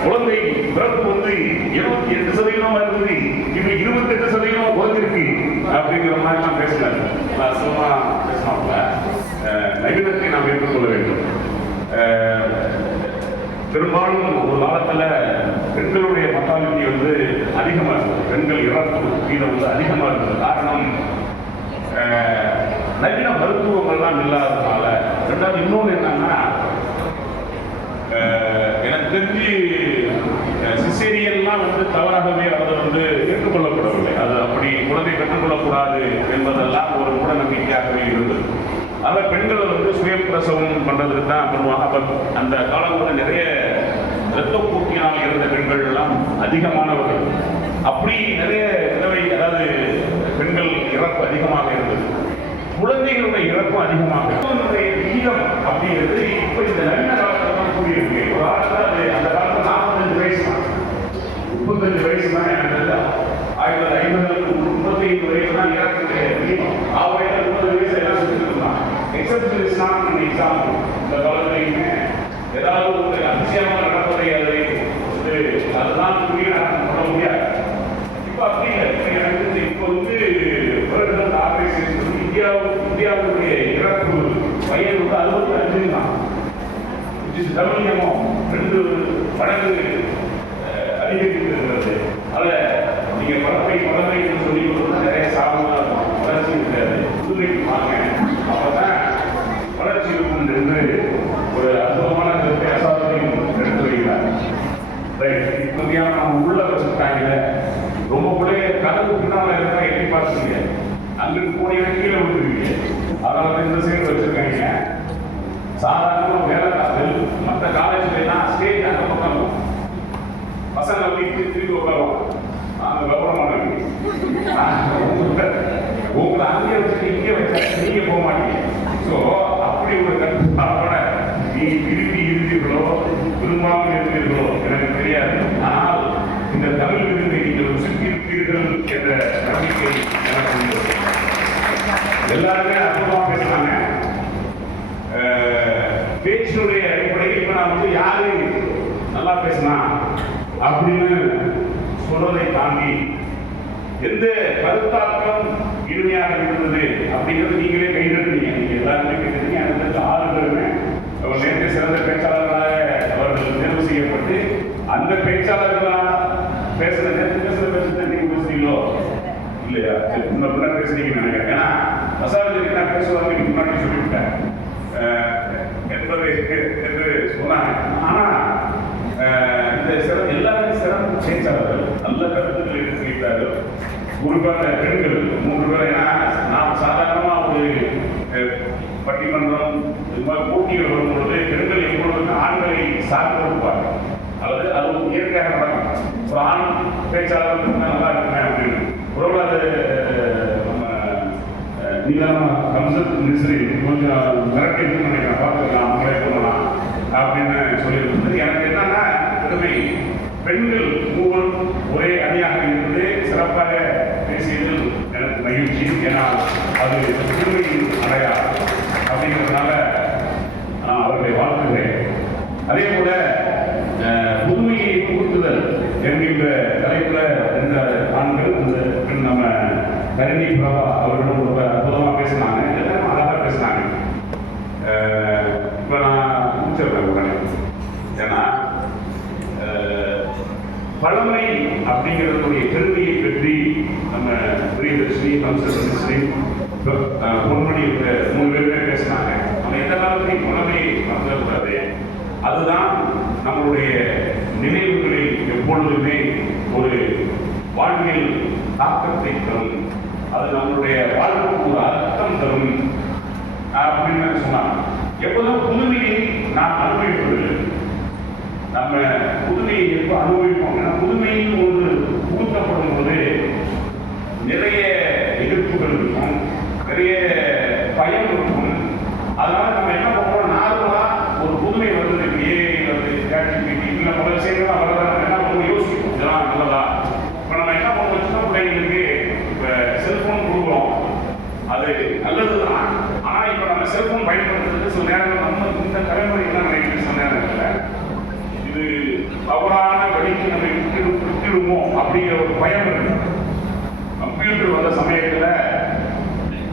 குழந்தை பிறப்பு வந்து 78% இருந்தது, இப்போ 28% குறைஞ்சிருக்கு அப்படிங்கிற மாதிரிலாம் பேசினார். நான் சும்மா பேசினாப்புல நவீனத்தை நாம் ஏற்றுக்கொள்ள வேண்டும். பெரும்பாலும் ஒரு காலத்தில் பெண்களுடைய மொட்டாலிட்டி வந்து அதிகமாக இருந்தது. பெண்கள் இறப்பு வீதம் வந்து அதிகமாக இருந்தது. காரணம் நவீன மருத்துவங்கள்லாம் இல்லாததுனால. ரெண்டாவது இன்னொன்று என்னன்னா, எனக்கு தெரிஞ்சு சிசேரியன்லாம் வந்து தவறாகவே அதை வந்து ஏற்றுக்கொள்ளப்படவில்லை. அது அப்படி குழந்தை பெற்றுக்கொள்ளக்கூடாது என்பதெல்லாம் ஒரு மூட நம்பிக்கையாகவே இருந்தது. அதில் பெண்களை வந்து சுய பிரசவம் பண்ணுறதுக்கு தான் பண்ணுவாங்க. அப்போ அந்த காலங்களில் நிறைய இரத்தப்போக்கினால் இருந்த பெண்கள் எல்லாம் அதிகமானவர்கள். அப்படி நிறைய நிலவை, அதாவது பெண்கள் இறப்பு அதிகமாக இருந்தது. குழந்தைகளுடைய இறப்பும் அதிகமாக விகிதம் அப்படிங்கிறது இப்போ இந்த நவீன காலத்தில் தான் கூடியிருக்கு. ஒரு காலத்தில் அது அந்த காலத்தில் 45 வயசு தான், 35 வயசு தான். எனக்கு 1950 35 வயசு தான் இறக்குடைய விகிதம். 30 வயசு எல்லாம் செஞ்சுருந்தான். எக்ஸப்ஷன் எக்ஸாம் இந்த காலத்திலையுமே ஏதாவது ஒரு அதிசயமாக நடப்பதை அதை அதுதான் புரிய பண்ண முடியாது. இப்போ அப்படி எனக்கு இப்போ வந்து வேர்ல்டு ஆர்கனைசேஷன் இந்தியாவுடைய இறப்பு வயது வந்து 65 தான். தமிழகமும் 2 மடங்கு அதிகரிக்கிறது. அதில் நீங்கள் பழமை என்று சொல்லி நிறைய சாதனை வளர்ச்சி இருக்காது. புதுமைக்கு வாங்க, அப்பதான் வளர்ச்சி இருக்கும் என்று ஒரு அற்புதமான கருத்தை அசாதையும் எடுத்து வைக்கிறார். இப்போதையான நம்ம உள்ள வச்சுட்டாங்க. ரொம்ப பிள்ளைய கதவு பின்னால் இருக்கிற எட்டி பார்த்துருங்க, அங்கிட்டு போனீங்கன்னா கீழே விட்டுருவீங்க. அதனால இந்த சைடு வச்சிருக்காங்க. சாதாரண வேலை காதல் மற்ற காலேஜ்லாம் ஸ்டேஜ் அந்த பக்கம் பசங்க வீட்டு திருப்பி உட்காருவோம். அந்த கௌரவமானவங்க உங்களை அங்கே வச்சுட்டு இங்கே வச்சா நீங்க போக மாட்டீங்க. ஸோ அப்படி ஒரு கட்டுப்பாடோட நீ விரும்பி இருந்தீர்களோ விரும்பாமல் இருந்தீர்களோ எனக்கு தெரியாது. ஆனால் இந்த தமிழ் விருந்தை நீங்கள் சுற்றி இருப்பீர்கள் என்ற நம்பிக்கை எனக்கு எல்லாருமே அற்புதமா பேசினாங்க. பேச்சினுடைய அடிப்படையில் இப்ப நான் வந்து யாரு நல்லா பேசினா அப்படின்னு சொல்றதை தாண்டி எந்த கருத்தாக்கம் இனிமையாக இருந்தது அப்படிங்கிறது நீங்களே கைதட்டுறீங்க. நீங்க எல்லாருமே கைதட்டீங்க. அடுத்த 6 பேருமே நேற்று சிறந்த பேச்சாளர்களாக அவர்கள் தேர்வு செய்யப்பட்டு அந்த பேச்சாளர்களாக பேசுற நேற்று பேசுறத நீங்க பேசுறீங்களோ இல்லையா? முன்ன பேசுறீங்கன்னு நினைக்கிறேன். ஏன்னா வசாரதிக்கு நான் பேசுவாங்க நீங்க முன்னாடி சொல்லிவிட்டேன் என்பதை என்று சொன்னாங்க. ஆனா இந்த எல்லாருமே சிறப்பு பேச்சாளர்கள் நல்ல கருத்துக்களை எடுத்துக்கிட்டார்கள். குறிப்பாக பெண்கள் 3 பேர். ஏன்னா நாம் சாதாரணமா ஒரு பட்டிமன்றம் போட்டிகள் வரும்பொழுது பெண்கள் எப்பொழுதுமே ஆண்களை சார்ந்து இருப்பாங்க. அல்லது அது ஒரு இயற்கையாக நடக்கும். ஒரு ஆண் பேச்சாளர் நல்லா இருக்குமே அப்படின்னு உறவாத நீலாமா கம்சத் மிஸ்ரி கொஞ்சம் மிரட்டி நினைக்கிறேன். பார்த்துக்கலாம் அவங்களே பண்ணலாம் அப்படின்னு சொல்லியிருந்தது. எனக்கு என்னன்னா பெருமை பெண்கள் 3 ஒரே அணியாக இருந்து சிறப்பாக பேசியதில் எனக்கு மகிழ்ச்சி. ஏன்னா அது பெருமையின் அடையாளம் அப்படிங்கிறதுனால நான் அவர்களை வாழ்த்துகிறேன். அதே போல புதுமையை புகுத்துதல் என்கின்ற தலைப்புல இருந்த ஆண்கள் அந்த பெண் நம்ம கருணி பிரபா அவர்களும் ரொம்ப அற்புதமா பேசினாங்க. எல்லாரும் அழகா பேசினாங்க. இப்ப நான் முடிச்சிருக்கேன். ஏன்னா பழமை அப்படிங்கிறதுடைய பெருமையை பற்றி நம்ம பிரியதர்ஷினி கம்சதர்ஷினி பொன்மணி 3 பேருமே பேசினாங்க. நம்ம எந்த காலத்தையும் பழமையை மறந்துடக்கூடாது. அதுதான் நம்மளுடைய நினைவுகளில் எப்பொழுதுமே ஒரு வாழ்வில் தாக்கத்தை தரும். அது நம்மளுடைய வாழ்வுக்கு ஒரு அர்த்தம் தரும் அப்படின்னு சொன்னாங்க. எப்போதும் புதுமையை நாம் அனுபவிப்பதில்லை. நம்ம புதுமையை எப்போ அனுபவிப்போம்? புதுமையில் ஒன்று புகுத்தப்படும் போது நிறைய எதிர்ப்புகள் இருக்கும், நிறைய பயம் இருக்கும். அதனால நம்ம என்ன பண்ணுறோம்? நார்மலா ஒரு புதுமை வந்தது, ஏஐ வந்து ChatGPT இல்லை முதல் செய்யலாம் வரதான் என்ன பண்ணுவோம்? யோசிப்போம் இதெல்லாம் நல்லதா. இப்போ நம்ம என்ன பண்ணுவோம்? சின்ன பிள்ளைங்களுக்கு இப்போ செல்போன் கொடுக்குறோம், அது நல்லது தான். ஆனால் இப்போ நம்ம செல்போன் பயன்படுத்துறது சில நேரம் நம்ம இந்த தலைமுறை என்ன நினைக்கிறது? சில நேரத்தில் இது தவறான வழிக்கு நம்ம விட்டுடுமோ அப்படிங்கிற ஒரு பயம் இருக்கு. கம்ப்யூட்டர் வந்த சமயத்தில்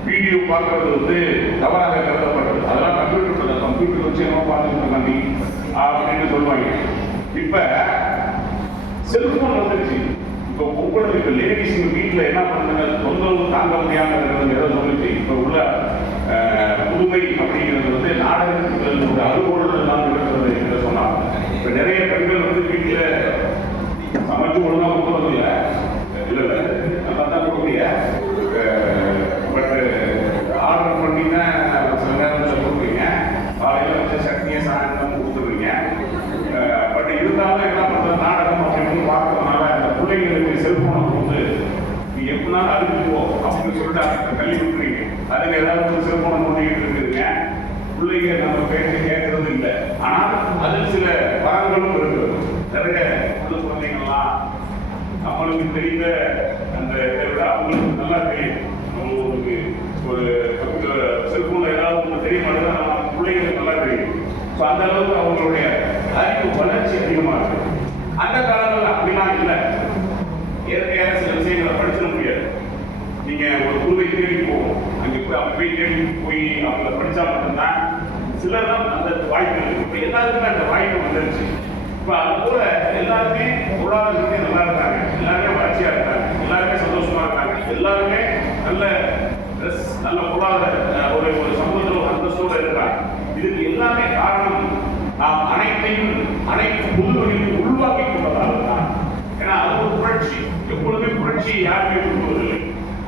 வீடியோ பார்க்கறது வந்து தவறாக கருதப்படுறது. அதெல்லாம் கம்ப்யூட்டர் வச்சு நம்ம பார்த்துக்கிட்டோம் நம்பி அப்படின்னு சொல்லுவாங்க. இப்ப செல்போன் வந்துருச்சு. இப்போ உங்களுக்கு இப்போ லேடிஸ் வீட்டில் என்ன பண்ணுங்க, தொந்தரவு தாங்க முடியாமல் இருக்கிறது எதை சொல்லிச்சு. இப்போ உள்ள புதுமை அப்படிங்கிறது வந்து நாடகத்தில் ஒரு அறுபொருள் தான் இருக்கிறது என்று சொன்னாங்க. இப்போ நிறைய பெண்கள் வந்து வீட்டில் சமைச்சு ஒழுங்காக கொடுக்கறது இல்லை, இல்லை நல்லா தான் கொடுக்கலைய, பட் ஆர்டர் பண்ணினா சில நேரத்தில் கொடுக்குறீங்க, காலையில் வச்சு சட்னியை சாயந்தரம் கொடுத்துருவீங்க. பட் இருந்தாலும் என்ன பண்ணுறது, நாடகம் அப்படின்னு பார்க்கறதுனால அந்த பிள்ளைங்களுக்கு செல்ஃபோனை கொடுத்து நீ எப்படினாலும் அழிஞ்சுக்கோ அப்படின்னு சொல்லிட்டு அதுக்கு தள்ளி விட்டுறீங்க. அதில் ஏதாவது ஒரு செல்ஃபோனை நோண்டிக்கிட்டு இருக்குதுங்க. பிள்ளைங்க நம்ம பேச்சு கேட்கறது இல்லை. ஆனால் அதில் சில பலன்களும் இருக்குது. நிறைய புது குழந்தைங்கள்லாம் நம்மளுக்கு தெரிந்த அந்த இதை விட அவங்களுக்கு நல்லா தெரியும். அவங்களுக்கு ஒரு செல்போன்ல ஏதாவது ஒன்று தெரிய மாட்டேங்குது, நம்ம பிள்ளைங்களுக்கு நல்லா தெரியும். ஸோ அந்த அளவுக்கு அவங்களுடைய அறிவு வளர்ச்சி அதிகமாக இருக்கு. அந்த காலங்களில் அப்படிலாம் இல்லை. இயற்கையான சில விஷயங்களை படிச்சிட முடியாது. நீங்க ஒரு குழுவை தேடி போகும், அங்கே போய் அவங்க போய் தேடி போய் அவங்கள படிச்சா மட்டும்தான் சிலர் தான் அந்த வாய்ப்பு இருக்கு. இப்போ எல்லாருக்குமே அந்த வாய்ப்பு வந்துருச்சு. இப்போ அது போல எல்லாருமே பொருளாதாரத்துக்கு நல்லா இருக்காங்க, எல்லாருமே வளர்ச்சியா இருக்காங்க, எல்லாருமே சந்தோஷமா இருக்காங்க, எல்லாருமே நல்ல ட்ரெஸ், நல்ல பொருளாதார ஒரு சமூகத்தில் ஒரு அந்தஸ்தோடு இருக்காங்க. இதுக்கு எல்லாமே காரணம் நாம் அனைத்து புதுமையும் உருவாக்கி கொண்டதால் தான். ஏன்னா அது ஒரு புரட்சி. எப்பொழுதுமே புரட்சியை யாருமே விரும்புவதில்லை.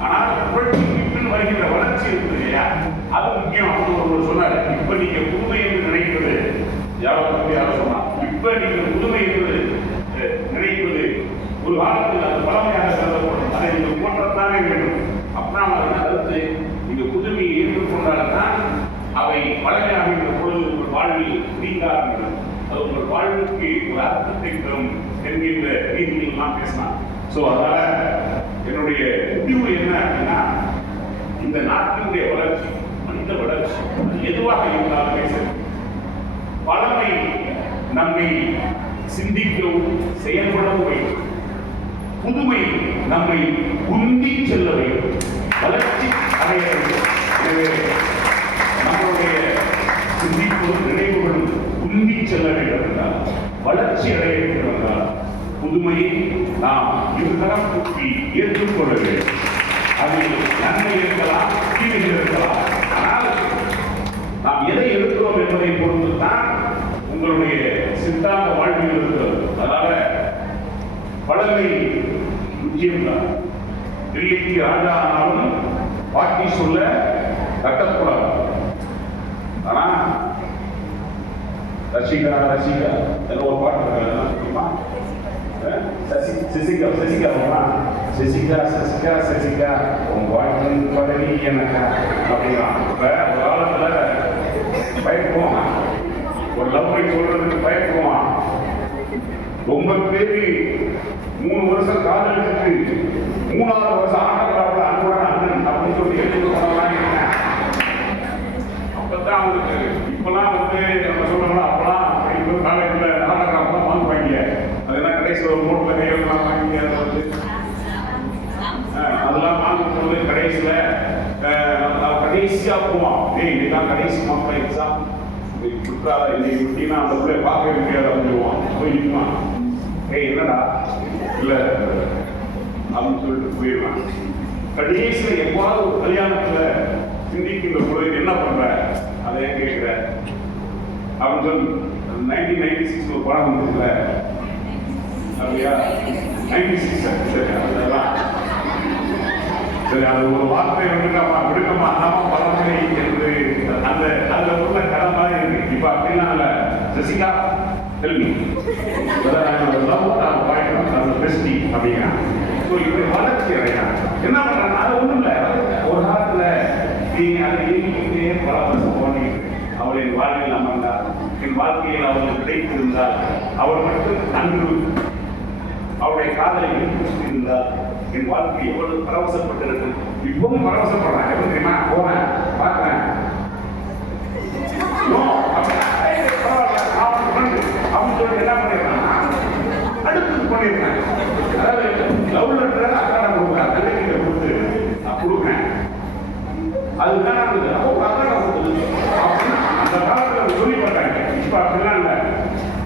ஆனால் புரட்சிக்கு பின் வருகின்ற வளர்ச்சி இருக்குது இல்லையா, அது முக்கியம். அவர் சொன்னார், இப்ப நீங்க புதுமை என்று நினைப்பது யாரோ சொன்னா, இப்ப நீங்க புதுமை என்று நினைப்பது ஒரு காலத்தில் அது பழமையாக கருதப்படும். அதை நீங்க போற்றத்தானே வேண்டும். அப்படின்னா கருத்து நீங்க புதுமையை ஏற்றுக்கொண்டால்தான் அவை பழமையாக இருக்கிற பொழுது உங்கள் வாழ்வில் நீங்கார்கள், அது உங்கள் வாழ்வுக்கு ஒரு அர்த்தத்தை தரும் என்கின்ற ரீதியில் நான் பேசினான். ஸோ அதனால என்னுடைய முடிவு என்ன அப்படின்னா, இந்த நாட்டினுடைய வளர்ச்சி, மனித வளர்ச்சி அது எதுவாக இருந்தாலுமே சரி, பழமை நம்மை சிந்திக்கவும் செயல்படவும் வைக்கும், புதுமை நம்மை உந்தி செல்ல வேண்டும், வளர்ச்சி அடைய வேண்டும். எனவே நம்முடைய சிந்திப்பும் நினைவுகளும் உந்தி செல்ல வேண்டும் என்றால், வளர்ச்சி அடைய வேண்டும் என்றால், புதுமையை நாம் இருதரம் கூட்டி ஏற்றுக்கொள்ள வேண்டும். அதில் நன்மை இருக்கலாம், தீமைகள் இருக்கலாம். ஆனால் நாம் எதை எடுக்கிறோம் என்பதை பொறுத்து தான் உங்களுடைய சித்தாந்த வாழ்வில் இருக்கிறது. அதனால பழமை முக்கியம்தான். தில்லிக்கு ராஜா ஆனாலும் பாட்டி சொல்ல கட்டக்கூடாது. ஆனா ரசிகா ரசிகா ஒரு பாட்டு தெரியுமா? சசிகா சசிகா சசிகா சசிகா சசிகா உன் வாழ்க்கை பதவி எனக்கு அப்படின்னா இப்ப ஒரு காலத்துல பயப்படுவான், ஒரு லவ்வை சொல்றதுக்கு பயப்படுவான். ரொம்ப பேரு 3 வருஷம் காதலிச்சுட்டு 3ஆவது வருஷம் ஆனதுல அன்புடன் அண்ணன் அப்படின்னு சொல்லி எடுத்து போனலாம். அப்பதான் அவங்களுக்கு இப்பெல்லாம் நம்ம சொல்றோம்னா அப்பெல்லாம் அப்படி காலேஜ்ல நாடகம் வாங்குவாங்க. அதெல்லாம் கடைசியில் ஒரு நோட்ல கையெல்லாம் வாங்கி அதெல்லாம் வாங்கும்போது கடைசியில கடைசியா போவான். இதுதான் கடைசி மாப்பிள்ள எக்ஸாம் சுற்றாத இன்னைக்கு விட்டீங்கன்னா அந்த பிள்ளை பார்க்க முடியாது வந்துடுவான். போய் நிற்பான். என்னடா இல்ல அப்படின்னு சொல்லிட்டு போயிடுவான். கடைசியில் எவ்வாறு ஒரு கல்யாணத்துல சிந்திக்கின்ற பொழுது என்ன பண்ற அதை கேட்கிற அப்படின்னு சொல்லி 1996 ஒரு படம் வந்துச்சுல அப்படியா 96 சரி அதெல்லாம் சரி அது ஒரு வார்த்தை விடுக்கமா விடுக்கமா அண்ணாமா பழமை என்று அந்த அதுல உள்ள கதை மாதிரி இருக்கு. இப்ப அப்படிலாம் இல்ல. ஜெசிகா தெல்வி பெஸ்டி அப்படிங்கிறான். இப்படி வளர்ச்சி அடையான். என்ன பண்றாங்க? அது ஒண்ணும் இல்லை. ஒரு காலத்துல நீங்க அதை இயங்கிக்கிட்டே பல வருஷம் போனீங்க. அவளின் வாழ்வில் அமர்ந்தார், என் வாழ்க்கையில் அவர்கள் கிடைத்திருந்தால் அவர் மட்டும் நன்கு அவருடைய காதலை இருந்தால் என் வாழ்க்கை எவ்வளவு பரவசப்பட்டிருக்கு. இப்பவும் பரவசப்படுறேன். எப்படி தெரியுமா? போறேன் பார்க்கிறேன் அவன் சொல்லிட்டு என்ன பண்ணிடுறான், அடுத்து பண்ணிடுறேன். அதாவது லவ் லெட்டர் அக்காட கொடுக்குறேன், தங்கச்சிட்ட கொடுத்து கொடுக்குறேன். அதுதான் அக்காட கொடுக்குது அப்படின்னு அந்த காலத்தில் சொல்லி பார்த்தாங்க. இப்ப அப்படிலாம் இல்லை.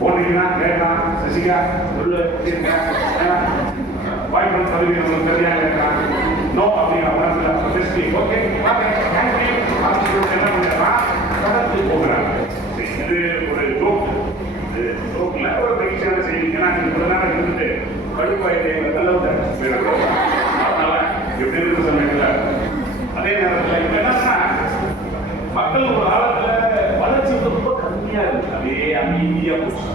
போனீங்கன்னா கேட்கலாம், சசிகா சொல்லு பாய் ஃப்ரெண்ட் பதவி உங்களுக்கு தெரியாங்க கேட்கலாம். நோ அப்படிங்கிற ஓகே அப்படின்னு சொல்லிட்டு என்ன பண்ணிடலாம், கடந்து போகிறாங்க. இது ஒரு ஜோக். ஜோக்ல ஒரு மகிழ்ச்சியான செய்தி. ஏன்னா இவ்வளவு நேரம் இருந்துட்டு கடுப்பாயிட்டே அதனால எப்படி இருக்கு சமயத்துல அதே நேரத்தில் இப்ப என்னன்னா மக்கள் ஒரு காலத்துல வளர்ச்சி ரொம்ப கம்மியா இருக்கு. அதே அமைதியா போச்சு,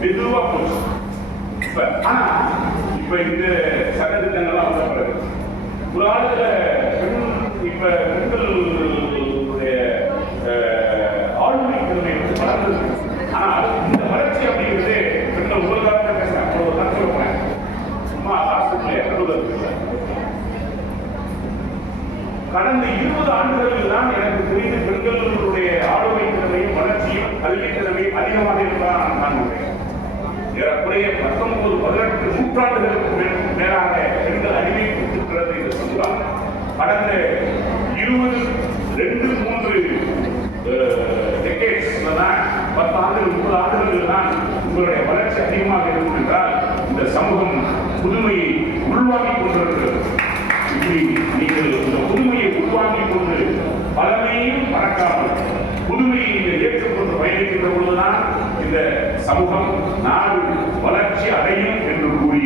மெதுவா போச்சு. இப்ப ஆனா இப்ப இந்த சட்டத்திட்டங்கள்லாம் வந்த பிறகு ஒரு காலத்துல இப்ப பெண்களுடைய ஆளுமை திறமை வளர்ந்தது. ஆனால் இந்த வளர்ச்சி அப்படிங்கிறது பெண்கள் உலகாக பேசுறாங்க. ஒரு தற்கொலை போனேன் சும்மா ஆஸ்பத்திரியில கருதுறது. கடந்த 20 ஆண்டுகளில் தான் எனக்கு தெரிந்து பெண்களுடைய ஆளுமை திறமையும் வளர்ச்சியும் கல்வி திறமையும் அதிகமாக இருப்பதாக நான் காண்கிறேன். ஏறக்குறைய 19-18 நூற்றாண்டுகளுக்கு மேலாக பெண்கள் அறிவை கொடுத்திருக்கிறது என்று சொல்லலாம். கடந்த 22-23 டெக்கேட்ஸ்ல தான் 10 ஆண்டுகள் 30 ஆண்டுகளில் தான் உங்களுடைய வளர்ச்சி அதிகமாக இருக்கும் என்றால் இந்த சமூகம் புதுமையை உள்வாங்கிக் கொண்டிருக்கிறது. இப்படி நீங்கள் இந்த புதுமையை உள்வாங்கிக் கொண்டு பழமையையும் மறக்காமல் புதுமையை நீங்கள் ஏற்றுக்கொண்டு பயணிக்கின்ற பொழுதுதான் இந்த சமூகம் நாடு வளர்ச்சி அடையும் என்று கூறி